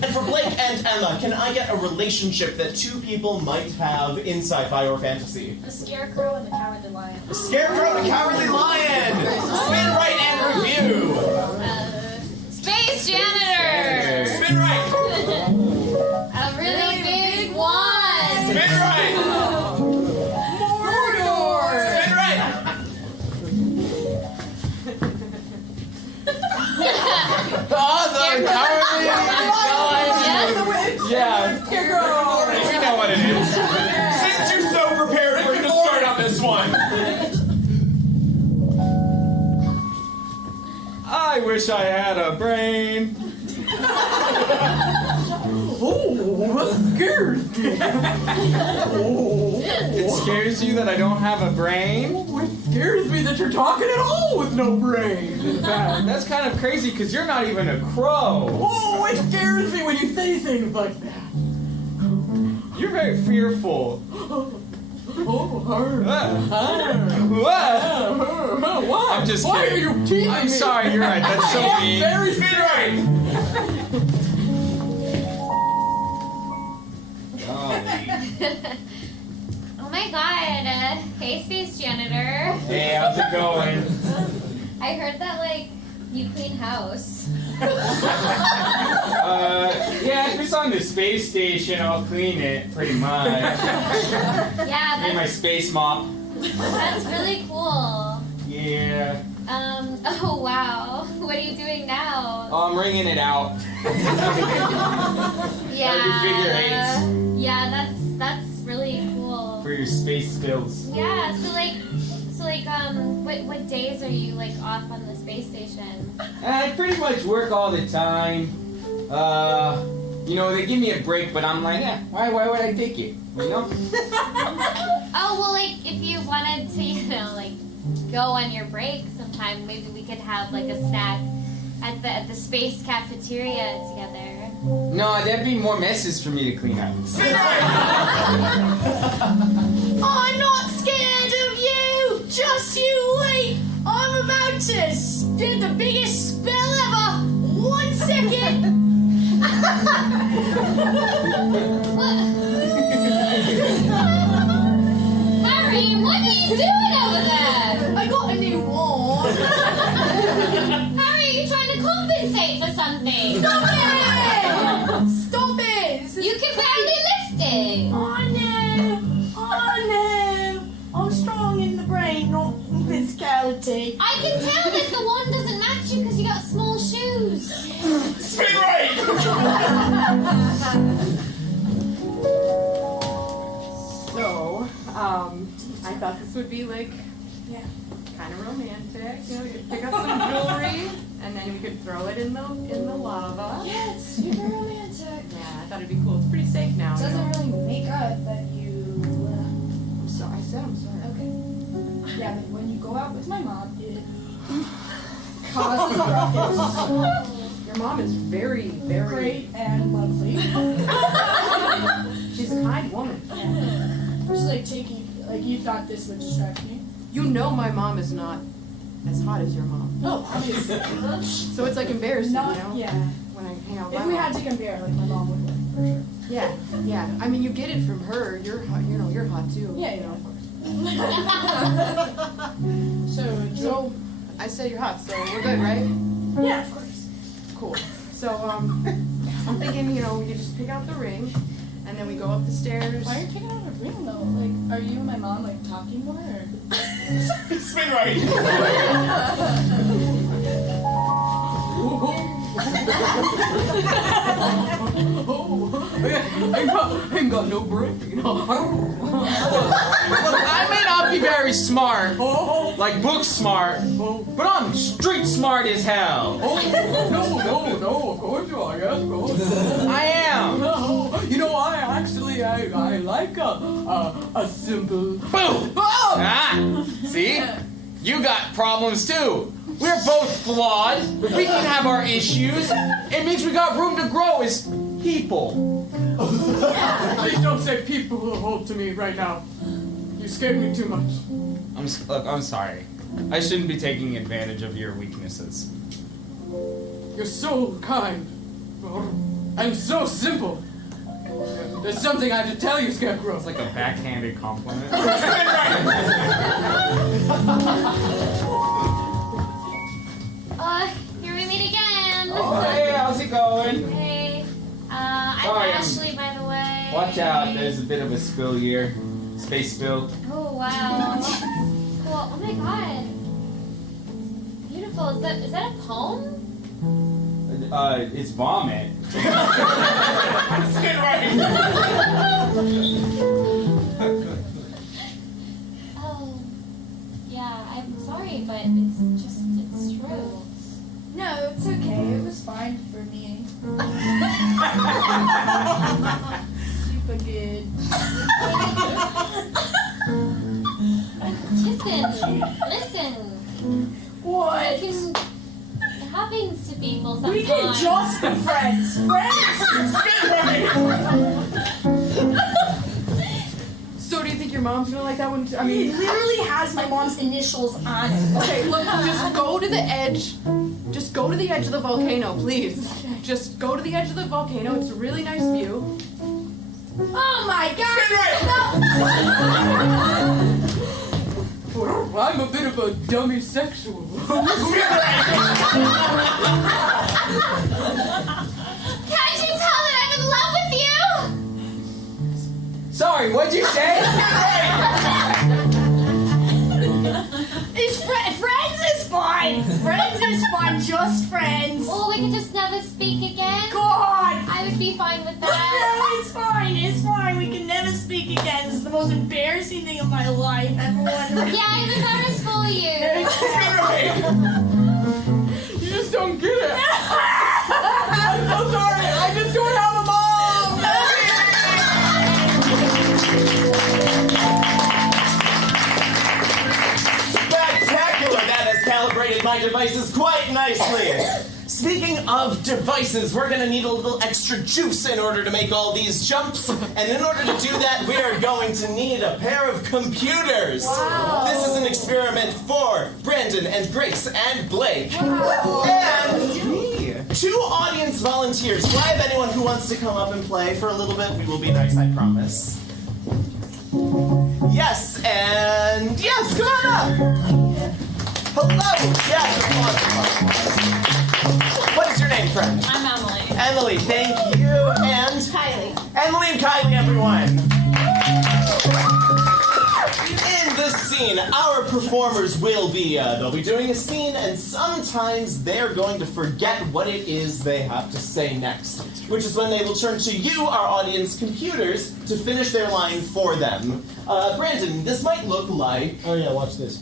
And for Blake and Emma, can I get a relationship that 2 people might have in sci-fi or fantasy? The Scarecrow and the Cowardly Lion. The Scarecrow and the Cowardly Lion. Spin right and review. Space janitor. Spin right. A really big wand. Spin right. Mordor. Spin right. Yeah. We know what it is. Since you're so prepared, we're going to start on this one. I wish I had a brain. Oh, that scares me. It scares you that I don't have a brain? Oh, it scares me that you're talking at all with no brain. In fact, That's kind of crazy because you're not even a crow. oh, it scares me when you say things like that. You're very fearful. Oh, her. Why? I'm just Why kidding. are you teasing me? I'm sorry, you're right. That's so I'm mean. very Spin right. Oh my god. Hey, Space Janitor. Hey, how's it going? I heard that, like, you clean house. Yeah, if it's on the space station, I'll clean it, pretty much. Yeah, Need my space mop. that's really cool. Yeah. Oh wow. What are you doing now? Oh, I'm ringing it out. Yeah. Figure eights. Yeah, that's really cool. For your space skills. Yeah, so what days are you like off on the space station? I pretty much work all the time. You know, they give me a break, but I'm like, yeah, why would I take it? You know? Oh, well, like, if you wanted to, you know, like, go on your break sometime, maybe we could have, like, a snack at the space cafeteria together. No, that'd be more messes for me to clean up. I'm not scared of you! Just you wait! I'm about to spit the biggest spell ever! 1 second! Harry, what are you doing over there? I got a new wand. Harry, are you trying to compensate for something? Stop it! Stop it! You can barely lift it. Oh no! I'm strong in the brain, not in physicality. I can tell that the wand doesn't match you because you got small shoes. Spin right! So, I thought this would be like, yeah, kind of romantic. You know, we could pick up some jewelry, and then we could throw it in the lava. Yes, super romantic. Yeah, I thought it'd be cool. It's pretty safe now. Doesn't you know? really make up that you. I'm sorry. I said I'm sorry. Okay. Yeah, but when you go out with my mom, it causes ruckus. Your mom is very, very Great and lovely. She's a kind woman. She's like taking, like you thought this would distract me. You know my mom is not as hot as your mom. No, obviously. So it's like embarrassing, Not, you know? yeah. When I hang out with If my we mom. had to compare, like my mom would win, for sure. Yeah, yeah. I mean, you get it from her. You're hot, you know, you're hot too. Yeah, yeah, of course. So I said you're hot, so we're good, right? Yeah, of course. Cool. So, I'm thinking, you know, we could just pick out the ring, and then we go up the stairs. Why are you picking out a ring though? Like, are you and my mom like talking more? Or? Spin right! I ain't got no brain, you know. I may not be very smart, like book smart, But I'm street smart as hell. no, of course you are, yes, of course. I am. No, you know, I like a simple. Boom. Oh! Ah, see? You got problems too. We're both flawed. We can have our issues. It means we got room to grow as people. Please don't say people to me right now. You scared me too much. Look, I'm sorry. I shouldn't be taking advantage of your weaknesses. You're so kind and so simple. There's something I have to tell you, Scarecrow. It's like a backhanded compliment. Here we meet again. Oh, hey, how's it going? Hey. I'm Sorry, Ashley, by the way. Watch out, there's a bit of a spill here. Space spill. Oh wow. Cool. Oh my god. Beautiful. Is that a poem? It's vomit. Spin right! Oh. Yeah, I'm sorry, but it's true. No, it's okay. It was fine for me. Super good. Listen. What? It happens to people sometimes. We can just be friends. So do you think your mom's gonna like that one? I mean, It literally has my mom's initials on it. okay, look, just go to the edge. Just go to the edge of the volcano, please. Just go to the edge of the volcano. It's a really nice view. Oh my god! I'm a bit of a dummy sexual. Can't you tell that I'm in love with you? Sorry, what'd you say? It's friends is fine. just friends. Oh, we could just never speak again? God! I would be fine with that. No, it's fine. It's fine. We can never speak again. This is the most embarrassing thing of my life. Everyone. Yeah, I'm embarrassed for you. You just don't get it. I'm so sorry. I just don't have a mom. Spectacular! That has calibrated my devices quite nicely. Speaking of devices, we're going to need a little extra juice in order to make all these jumps. And in order to do that, we are going to need a pair of computers. Wow. This is an experiment for Brandon and Grace and Blake. And 2 audience volunteers. Do I have anyone who wants to come up and play for a little bit? We will be nice, I promise. Yes, and yes, come on up. Hello. Yes, what is your name, friend? I'm Emily. Emily, thank you. And Kylie. Emily and Kylie, everyone. In this scene, our performers will be, they'll be doing a scene, and sometimes they're going to forget what it is they have to say next, which is when they will turn to you, our audience computers, to finish their line for them. Brandon, this might look like... Oh yeah, watch this.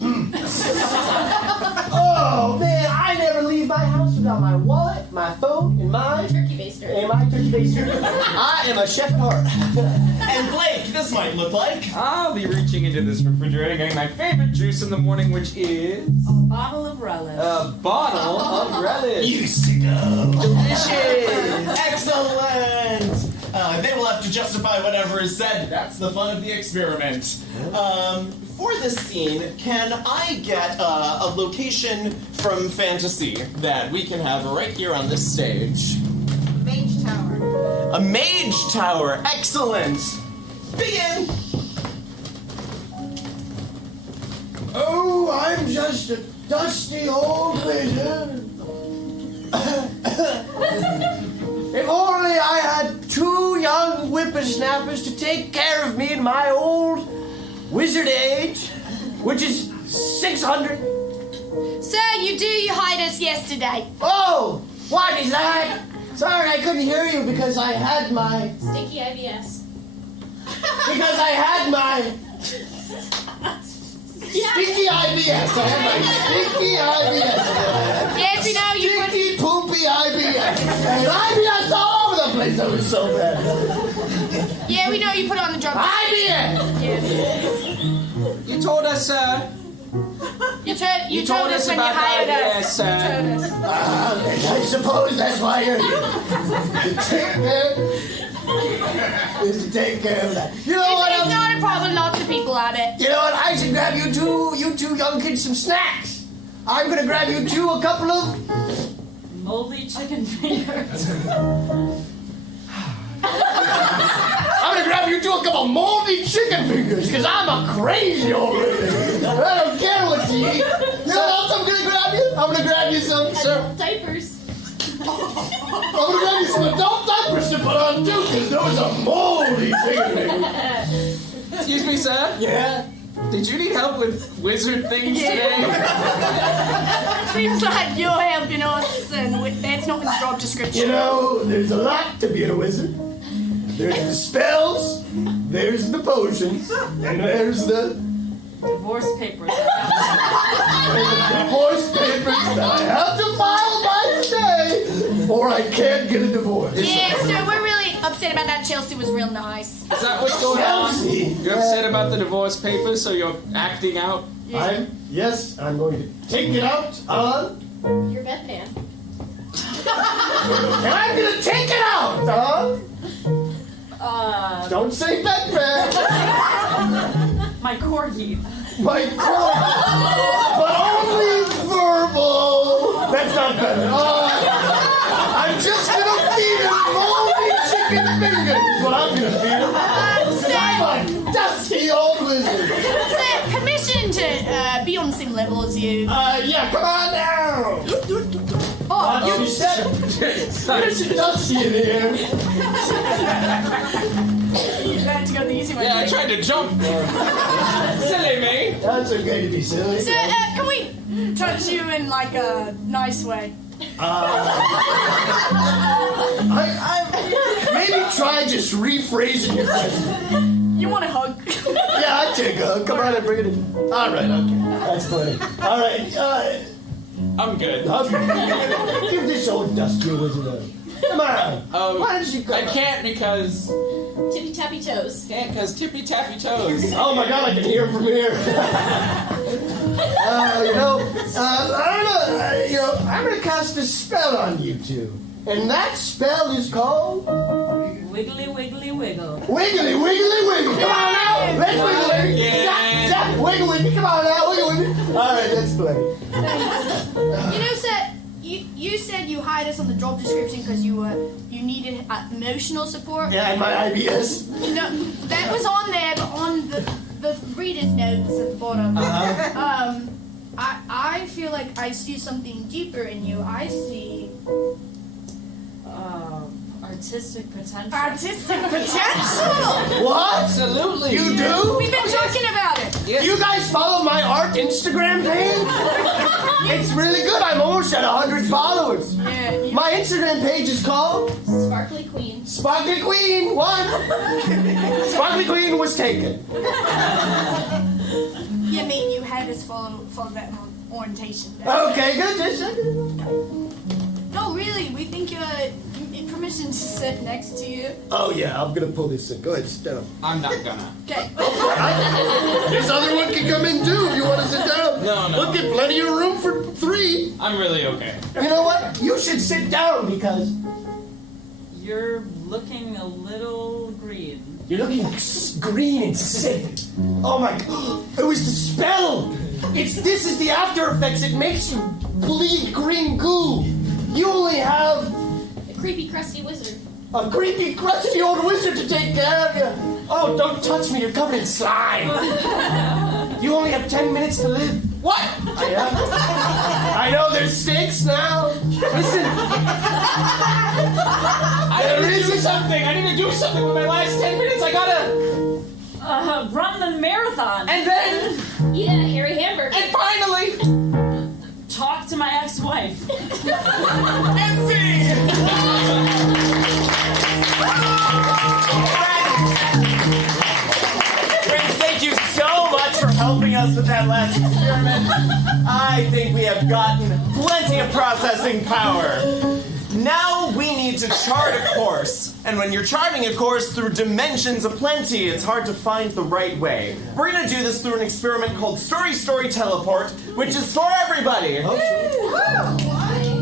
Oh man, I never leave my house without my wallet, my phone, and my Turkey baster. turkey baster. I am a chef at heart. And Blake, this might look like... I'll be reaching into this refrigerator, getting my favorite juice in the morning, which is A bottle of relish. a bottle of relish. Delicious! Excellent! They will have to justify whatever is said. That's the fun of the experiment. For this scene, can I get a location from fantasy that we can have right here on this stage? Mage tower. A mage tower. Excellent! Begin! Oh, I'm just a dusty old wizard. If only I had 2 young whippersnappers to take care of me in my old wizard age, which is 600. Sir, you hired us yesterday. Oh, what is that? Sorry, I couldn't hear you because I had my... Sticky IBS. Because I had my... Stinky IBS. I had my stinky IBS. Yes, we know you put... Stinky, poopy IBS. And IBS all over the place. That was so bad. Yeah, we know you put it on the drum. IBS! You told us, You told us when you about hired IBS, us. You told us. I suppose that's why you're here. To take care of that. You know what? It's not a problem, lots of people have it. You know what? I should grab you two young kids some snacks. I'm gonna grab you two a couple of Moldy chicken fingers. I'm gonna grab you two a couple of moldy chicken fingers, because I'm a crazy old lady. I don't care what you eat. You know what else I'm gonna grab you? I'm gonna grab you some Diapers. I'm gonna grab you some adult diapers to put on too, because those are moldy chicken fingers. Excuse me, sir? Yeah? Did you need help with wizard things today? Seems like you're helping us, and that's not in the job description. You know, there's a lot to being a wizard. There's the spells, there's the potions, and there's the Divorce papers. divorce papers that I have to file by today, or I can't get a divorce. Yeah, so we're really upset about that. Chelsea was real nice. Is that what's going on? Chelsea. You're upset about the divorce papers, so you're acting out? I'm going to take it out on, Your bedpan. and I'm going to take it out on, don't say bedpan, My corgi. my core, but only verbal. That's not better. I'm just going to feed him moldy chicken fingers. That's what I'm going to feed him. I'm a dusty old wizard. Sir, permission to be on the same level as you. Yeah, come on down. Oh, You said there's a dusty in here. you had to go the easy way. Yeah, I tried to jump. Silly me. That's okay to be silly. Sir, can we touch you in like a nice way? Maybe try just rephrasing your question. You want a hug? Yeah, I'd take a hug. Come on and bring it in. All right, okay. That's funny. All right, I'm good. give this old dusty wizard a... Come on. Why don't you come I can't because... Tippy tappy toes. Can't because tippy tappy toes. Oh my God, I can hear him from here. I'm gonna cast a spell on you two. And that spell is called... Wiggly, wiggly, wiggle. Wiggly, wiggly, wiggle. Come on now. Let's wiggle with me. Yeah. Zap, wiggle with me. Come on now. Wiggle with me. All right, let's play. You said you hired us on the job description because you needed emotional support. Yeah, and my IBS. No, that was on there, but on the reader's notes at the bottom. I feel like I see something deeper in you. I see Artistic potential. artistic potential. What? Absolutely. You do? We've been talking about it. Do you guys follow my art Instagram page? It's really good. I'm almost at 100 followers. Yeah, My Instagram page is called Sparkly Queen. Sparkly Queen 1. Sparkly Queen was taken. you mean you had us follow that orientation. Okay, good. No, really, we think you need permission to sit next to you. Oh yeah, I'm gonna pull this in. Go ahead, sit down. I'm not gonna. Okay. This other one can come in too if you want to sit down. No. Look, get plenty of room for 3. I'm really okay. You know what? You should sit down because You're looking a little green. you're looking green and sick. Oh my God! It was the spell. This is the after effects. It makes you bleed green goo. You only have A creepy, crusty wizard. a creepy, crusty old wizard to take care of you. Oh, don't touch me. You're covered in slime. You only have 10 minutes to live. What? I know there's stakes now. Listen. I need to do something. I need to do something with my last 10 minutes. I gotta... Run the marathon. And then... Eat a hairy hamburger. And finally... Talk to my ex-wife. And sing! Friends, thank you so much for helping us with that last experiment. I think we have gotten plenty of processing power. Now we need to chart a course. And when you're charting a course through dimensions aplenty, it's hard to find the right way. We're going to do this through an experiment called Story Teleport, which is for everybody.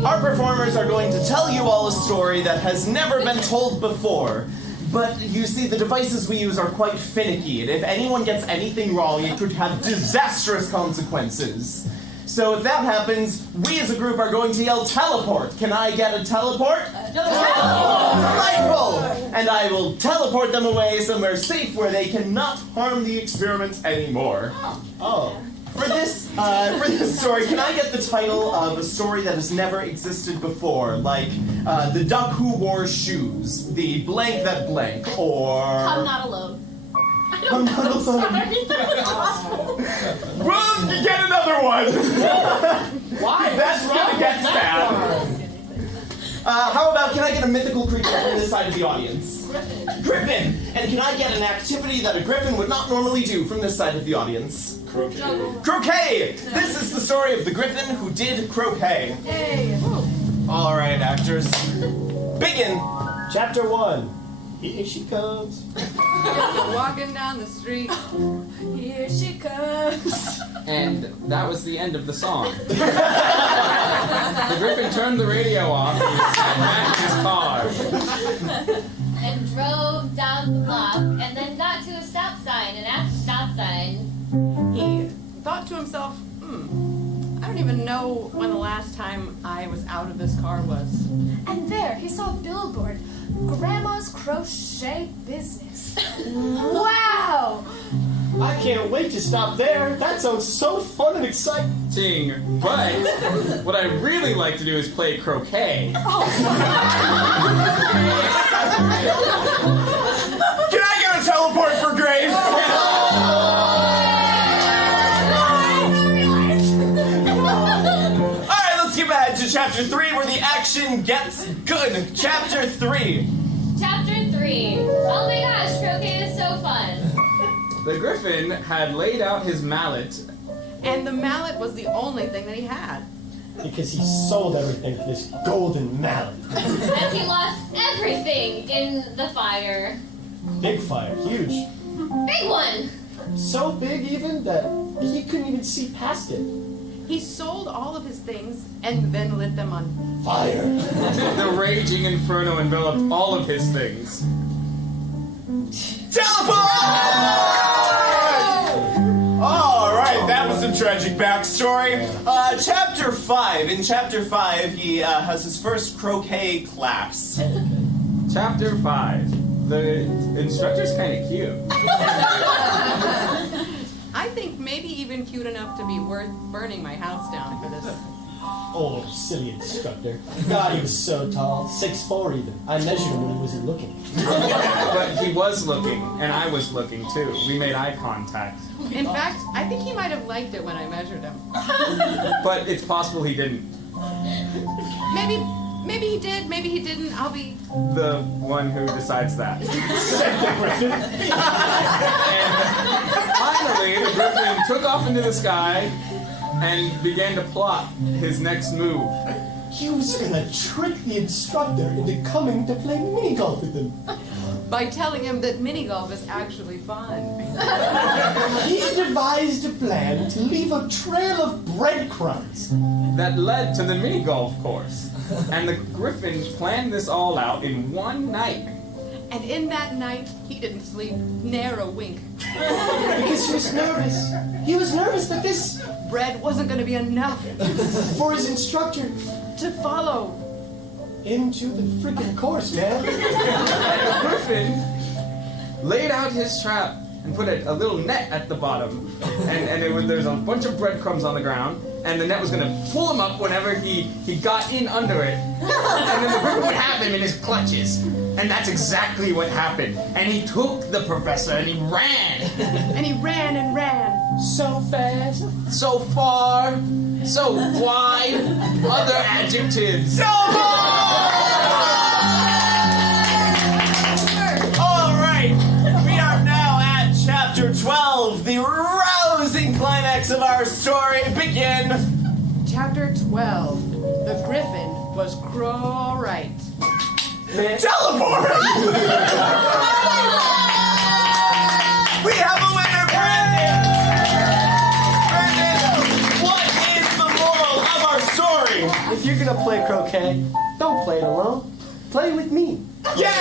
Our performers are going to tell you all a story that has never been told before. But you see, the devices we use are quite finicky, and if anyone gets anything wrong, it could have disastrous consequences. So if that happens, we as a group are going to yell teleport. Can I get a teleport? Delightful! And I will teleport them away somewhere safe where they cannot harm the experiment anymore. Oh. For this story, can I get the title of a story that has never existed before? Like, The Duck Who Wore Shoes, The Blank That Blank, or... I'm not alone. I'm not alone. Well, get another one! Why? That's gonna get sad. How about, can I get a mythical creature from this side of the audience? Griffin! And can I get an activity that a griffin would not normally do from this side of the audience? Croquet! This is the story of the griffin who did croquet. Hey. Alright, actors. Begin! Chapter 1. Here she comes. Walking down the street. Here she comes. And that was the end of the song. The griffin turned the radio off and sat back in his car. And drove down the block, and then got to a stop sign, and at the stop sign, He thought to himself, I don't even know when the last time I was out of this car was. And there he saw a billboard. Grandma's crochet business. Wow! I can't wait to stop there. That sounds so fun and exciting. But what I really like to do is play croquet. Can I get a teleport for Grace? Alright, let's skip ahead to chapter Chapter 3, where the action gets good. Chapter 3. Chapter 3. Oh my gosh, croquet is so fun. The Griffin had laid out his mallet. And the mallet was the only thing that he had. Because he sold everything for this golden mallet. As he lost everything in the fire. Big fire, huge. Big one! So big even that he couldn't even see past it. He sold all of his things and then lit them on fire. The raging inferno enveloped all of his things. Teleport! Alright, that was some tragic backstory. Chapter 5. In Chapter 5, he has his first croquet class. Chapter 5. The instructor's kind of cute. I think maybe even cute enough to be worth burning my house down for this. Oh, silly instructor. God, he was so tall. 6'4" even. I measured him when he wasn't looking. But he was looking, and I was looking too. We made eye contact. In fact, I think he might have liked it when I measured him. But it's possible he didn't. Maybe he did, maybe he didn't. I'll be The one who decides that. And finally, the Griffin took off into the sky and began to plot his next move. He was gonna trick the instructor into coming to play mini golf with him. by telling him that mini golf is actually fun. He devised a plan to leave a trail of breadcrumbs that led to the mini golf course. And the Griffin planned this all out in one night. And in that night, he didn't sleep ne'er a wink. Because he was nervous. He was nervous that this bread wasn't going to be enough for his instructor to follow into the freaking course, man. And the Griffin laid out his trap and put a little net at the bottom. And there's a bunch of breadcrumbs on the ground. And the net was going to pull him up whenever he got in under it. And then the Griffin would have him in his clutches. And that's exactly what happened. And he took the professor and he ran. And he ran and ran. So fast. So far. So wide. Other adjectives. So Alright. We are now at chapter 12. The rousing climax of our story. Begin. Chapter 12. The Griffin was crow-right. Teleport! We have a winner, Brandon! Brandon, what is the moral of our story? If you're gonna play croquet, don't play it alone. Play with me. Yay!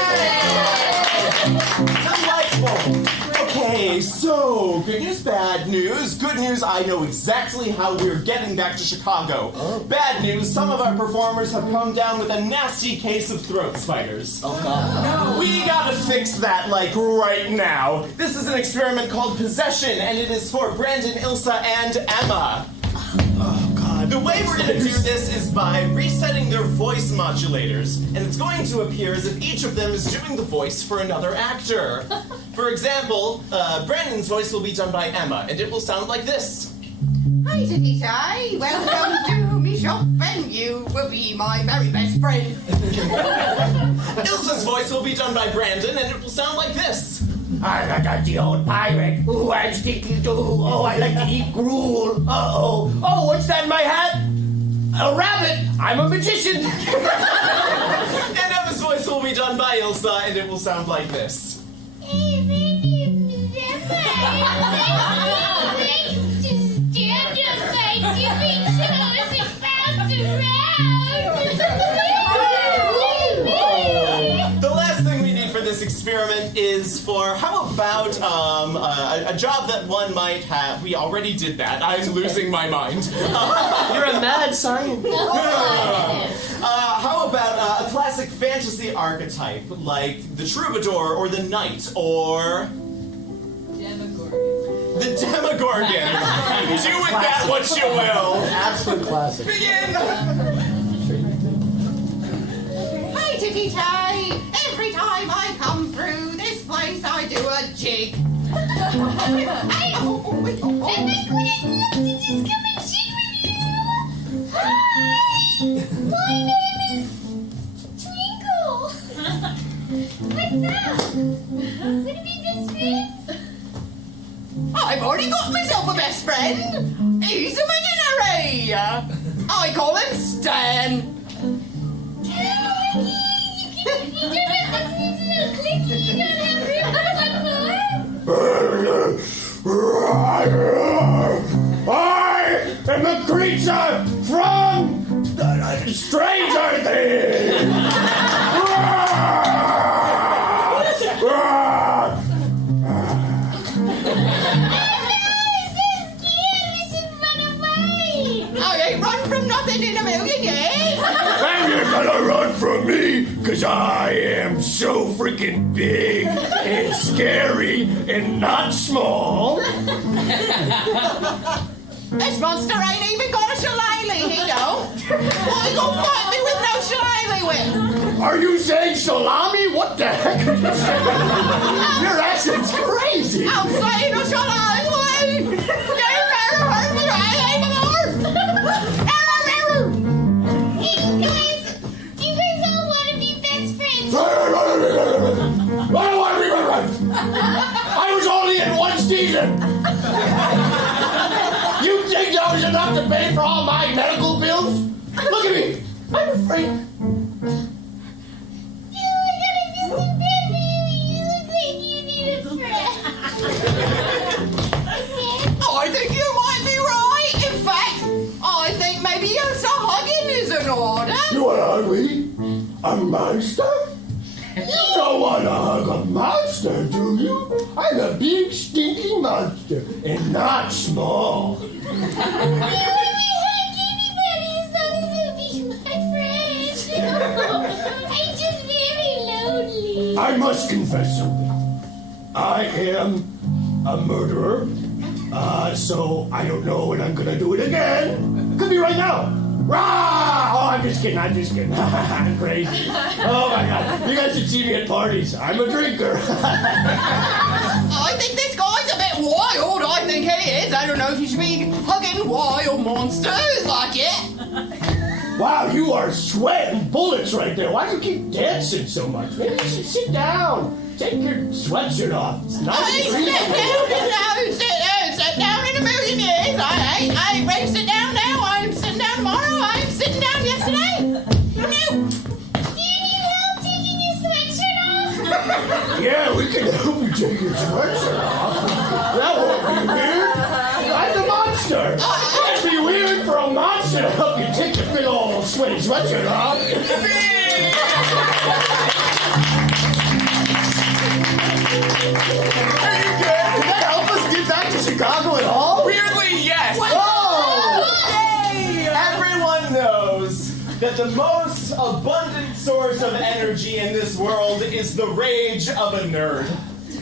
Delightful! Okay, so, good news, bad news. Good news, I know exactly how we're getting back to Chicago. Oh. Bad news, some of our performers have come down with a nasty case of throat spiders. Oh, God. No. We gotta fix that, like, right now. This is an experiment called Possession, and it is for Brandon, Ilsa, and Emma. Oh, God. The way we're gonna do this is by resetting their voice modulators, and it's going to appear as if each of them is doing the voice for another actor. For example, Brandon's voice will be done by Emma, and it will sound like this. Hi, Titty-Tie. Welcome to me shop, and you will be my very best friend. Ilsa's voice will be done by Brandon, and it will sound like this. I got the old pirate. Ooh, I'm sticking to. Oh, I like to eat gruel. Uh-oh. Oh, what's that in my hat? A rabbit. I'm a magician. And Emma's voice will be done by Ilsa, and it will sound like this. The last thing we need for this experiment is for, how about a job that one might have. We already did that. I'm losing my mind. You're a mad scientist. How about a classic fantasy archetype like the troubadour or the knight or the Demogorgon. Do with that what you will. Absolute classic. Begin. Hi, Titty-Tie. Every time I come through this place, I do a jig. And my goodness, love to just come and jig with you. Hi! Wanna be best friends? I've already got myself a best friend. He's imaginary. I call him Stan. I am a creature from Stranger Things. I ain't run from nothing in a million years. And you're gonna run from me, cause I am so freaking big and scary and not small. This monster ain't even got a shillelagh, he don't. Why you gonna fight me with no shillelagh with? Are you saying salami? What the heck are you saying? Your accent's crazy. I'm saying a shillelagh with. You better hurt me right anymore. You guys all want to be best friends. I don't want to be I was only in one season. You think that was enough to pay for all my medical bills? Look at me. I'm afraid. You are gonna feel so bad for you. You look like you need a friend. I think you might be right. In fact, I think maybe Ilsa hugging is in order. You want to hug me? A monster? You don't want to hug a monster, do you? I'm a big, stinky monster, and not small. You wouldn't be hugging anybody as long as you'd be my friend. I'm just very lonely. I must confess something. I am a murderer, so I don't know when I'm gonna do it again. Could be right now. Rah! Oh, I'm just kidding. I'm crazy. Oh my God. You guys should see me at parties. I'm a drinker. I think this guy's a bit wild. I think he is. I don't know if you should be hugging wild monsters like it. Wow, you are sweating bullets right there. Why do you keep dancing so much? Maybe you should sit down. Take your sweatshirt off. It's nice and breezy. Sit down in a million years. I ain't ready to sit down now. I'm sitting down tomorrow. I'm sitting down yesterday. No. Do you need help taking your sweatshirt off? Yeah, we can help you take your sweatshirt off. That won't be weird. I'm the monster. It'd be weird for a monster to help you take your big old sweaty sweatshirt off. Are you good? Did that help us get back to Chicago at all? Weirdly, yes. Oh! Yay! Everyone knows that the most abundant source of energy in this world is the rage of a nerd.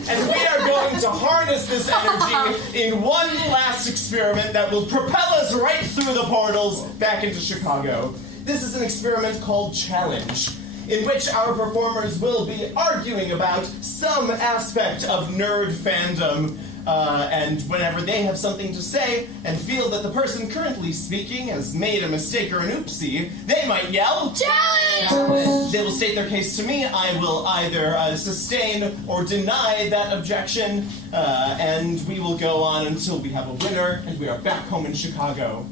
And we are going to harness this energy in one last experiment that will propel us right through the portals back into Chicago. This is an experiment called Challenge, in which our performers will be arguing about some aspect of nerd fandom, and whenever they have something to say and feel that the person currently speaking has made a mistake or an oopsie, they might yell, "Challenge!" They will state their case to me. I will either sustain or deny that objection, and we will go on until we have a winner and we are back home in Chicago.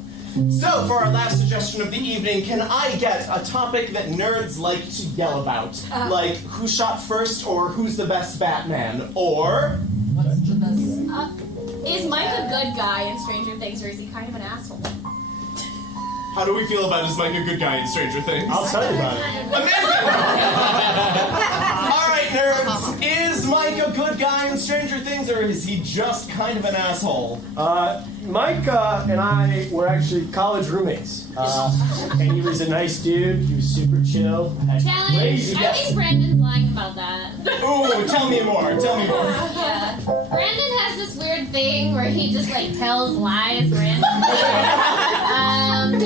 So, for our last suggestion of the evening, can I get a topic that nerds like to yell about? Like, who shot first, or who's the best Batman, or... What's the best? Is Mike a good guy in Stranger Things, or is he kind of an asshole? How do we feel about is Mike a good guy in Stranger Things? I'll tell you about it. Amazing! Alright, nerds, is Mike a good guy in Stranger Things, or is he just kind of an asshole? Mike and I were actually college roommates. And he was a nice dude. He was super chill. Had Challenge. crazy I think Brandon's lying about that. Ooh, tell me more. Yeah. Brandon has this weird thing where he just like tells lies randomly.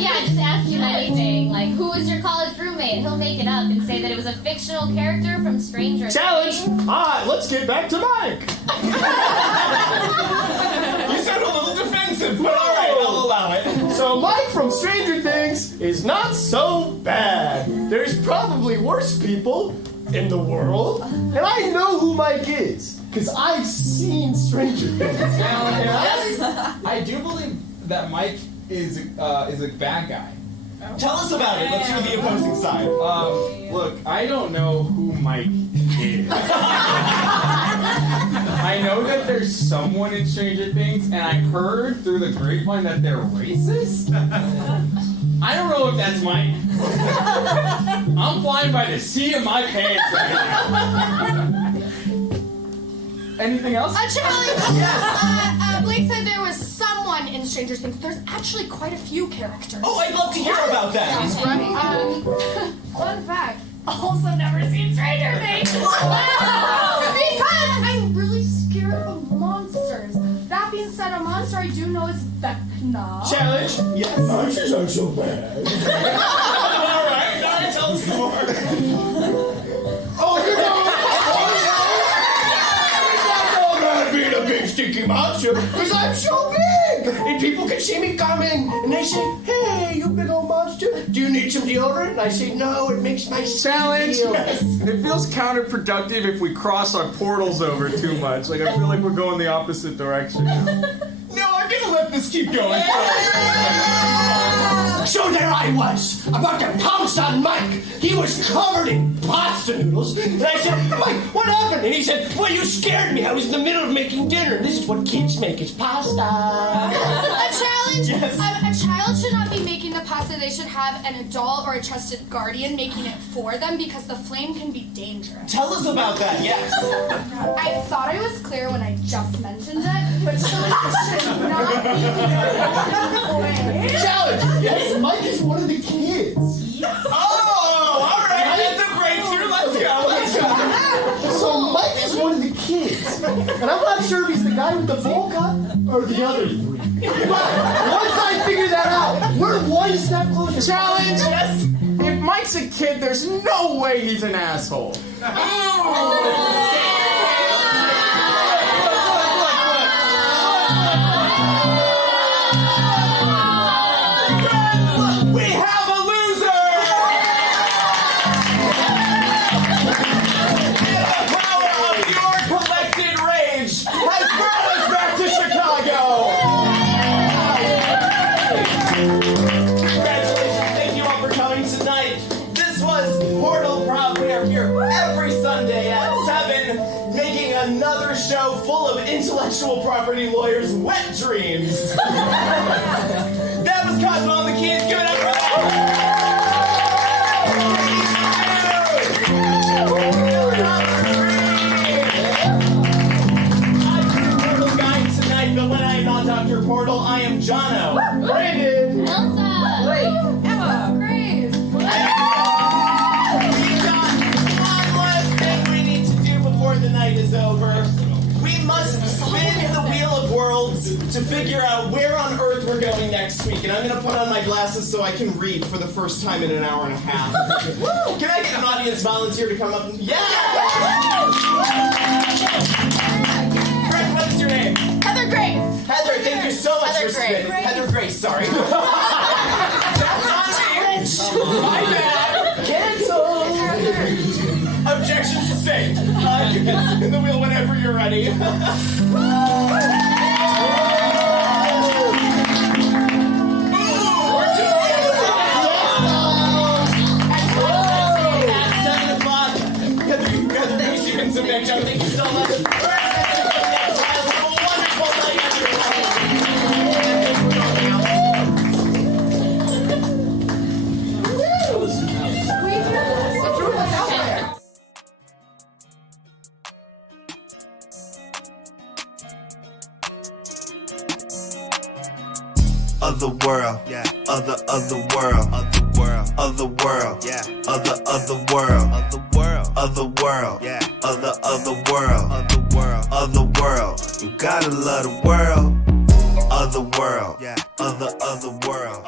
Yeah, just ask him anything. Like, who was your college roommate? He'll make it up and say that it was a fictional character from Stranger Challenge! Things. Alright, let's get back to Mike. You sound a little defensive, but alright, I'll allow it. So Mike from Stranger Things is not so bad. There's probably worse people, in the world. And I know who Mike is, because I've seen Stranger Things. Yes, I do believe that Mike is a bad guy. Tell us about it. Let's hear the opposing side. Look, I don't know who Mike is. I know that there's someone in Stranger Things, and I heard through the grapevine that they're racist. I don't know if that's Mike. I'm flying by the seat of my pants right now. Anything else? A challenge! Yes. Blake said there was someone in Stranger Things. There's actually quite a few characters. Oh, I'd love to hear about that. That's right. Fun fact. Also never seen Stranger Things. Because I'm really scared of monsters. That being said, a monster I do know is Vecna. Challenge? Yes. Monsters aren't so bad. Alright, tell us more. Oh, you know, being a big stinky monster, because I'm so big! And people can see me coming, and they say, hey, you big old monster, do you need some deodorant? And I say, no, it makes my skin Challenge. feel. It feels counterproductive if we cross our portals over too much. Like, I feel like we're going the opposite direction now. No, I'm gonna let this keep going. So there I was, about to pounce on Mike. He was covered in pasta noodles. And I said, Mike, what happened? And he said, well, you scared me. I was in the middle of making dinner. This is what kids make, is pasta. A challenge? Yes. A child should not be making the pasta. They should have an adult or a trusted guardian making it for them because the flame can be dangerous. Tell us about that, yes. I thought I was clear when I just mentioned it, but children should not be eating it. Challenge! Yes, Mike is one of the kids. Oh, alright, that's a breakthrough. Let's go. So Mike is one of the kids. And I'm not sure if he's the guy with the bowl cut or the other three. But once I figure that out, we're one step closer. Challenge! Yes. If Mike's a kid, there's no way he's an asshole. We have a loser! The power of your collected rage has brought us back to Chicago! Congratulations, thank you all for coming tonight. This was Portal-Prov. We are here every Sunday at 7, making another show full of intellectual property lawyers' wet dreams. That was Cosmo and the Keys. Give it up for that! I'm your Portal guy tonight, but when I am not Dr. Portal, I am Jono. Brandon! Ilsa! Emma, Grace. We've got one last thing we need to do before the night is over. We must spin the Wheel of Worlds to figure out where on Earth we're going next week. And I'm going to put on my glasses so I can read for the first time in an hour and a half. Can I get an audience volunteer to come up? Yeah! Friend, what is your name? Heather Grace. Heather, thank you so much Heather for spinning. Grace. Heather Grace, sorry. That's on me. My bad. Cancel! Objection sustained. You can spin the wheel whenever you're ready. Ooh, we're doing it. At 7 o'clock. Heather, you've seen some next show. Thank you so much. Have a wonderful night, everyone. Otherworld, yeah. Otherworld, Otherworld, yeah. Otherworld, Otherworld, yeah. Otherworld. You gotta love the world. Otherworld, yeah. Otherworld.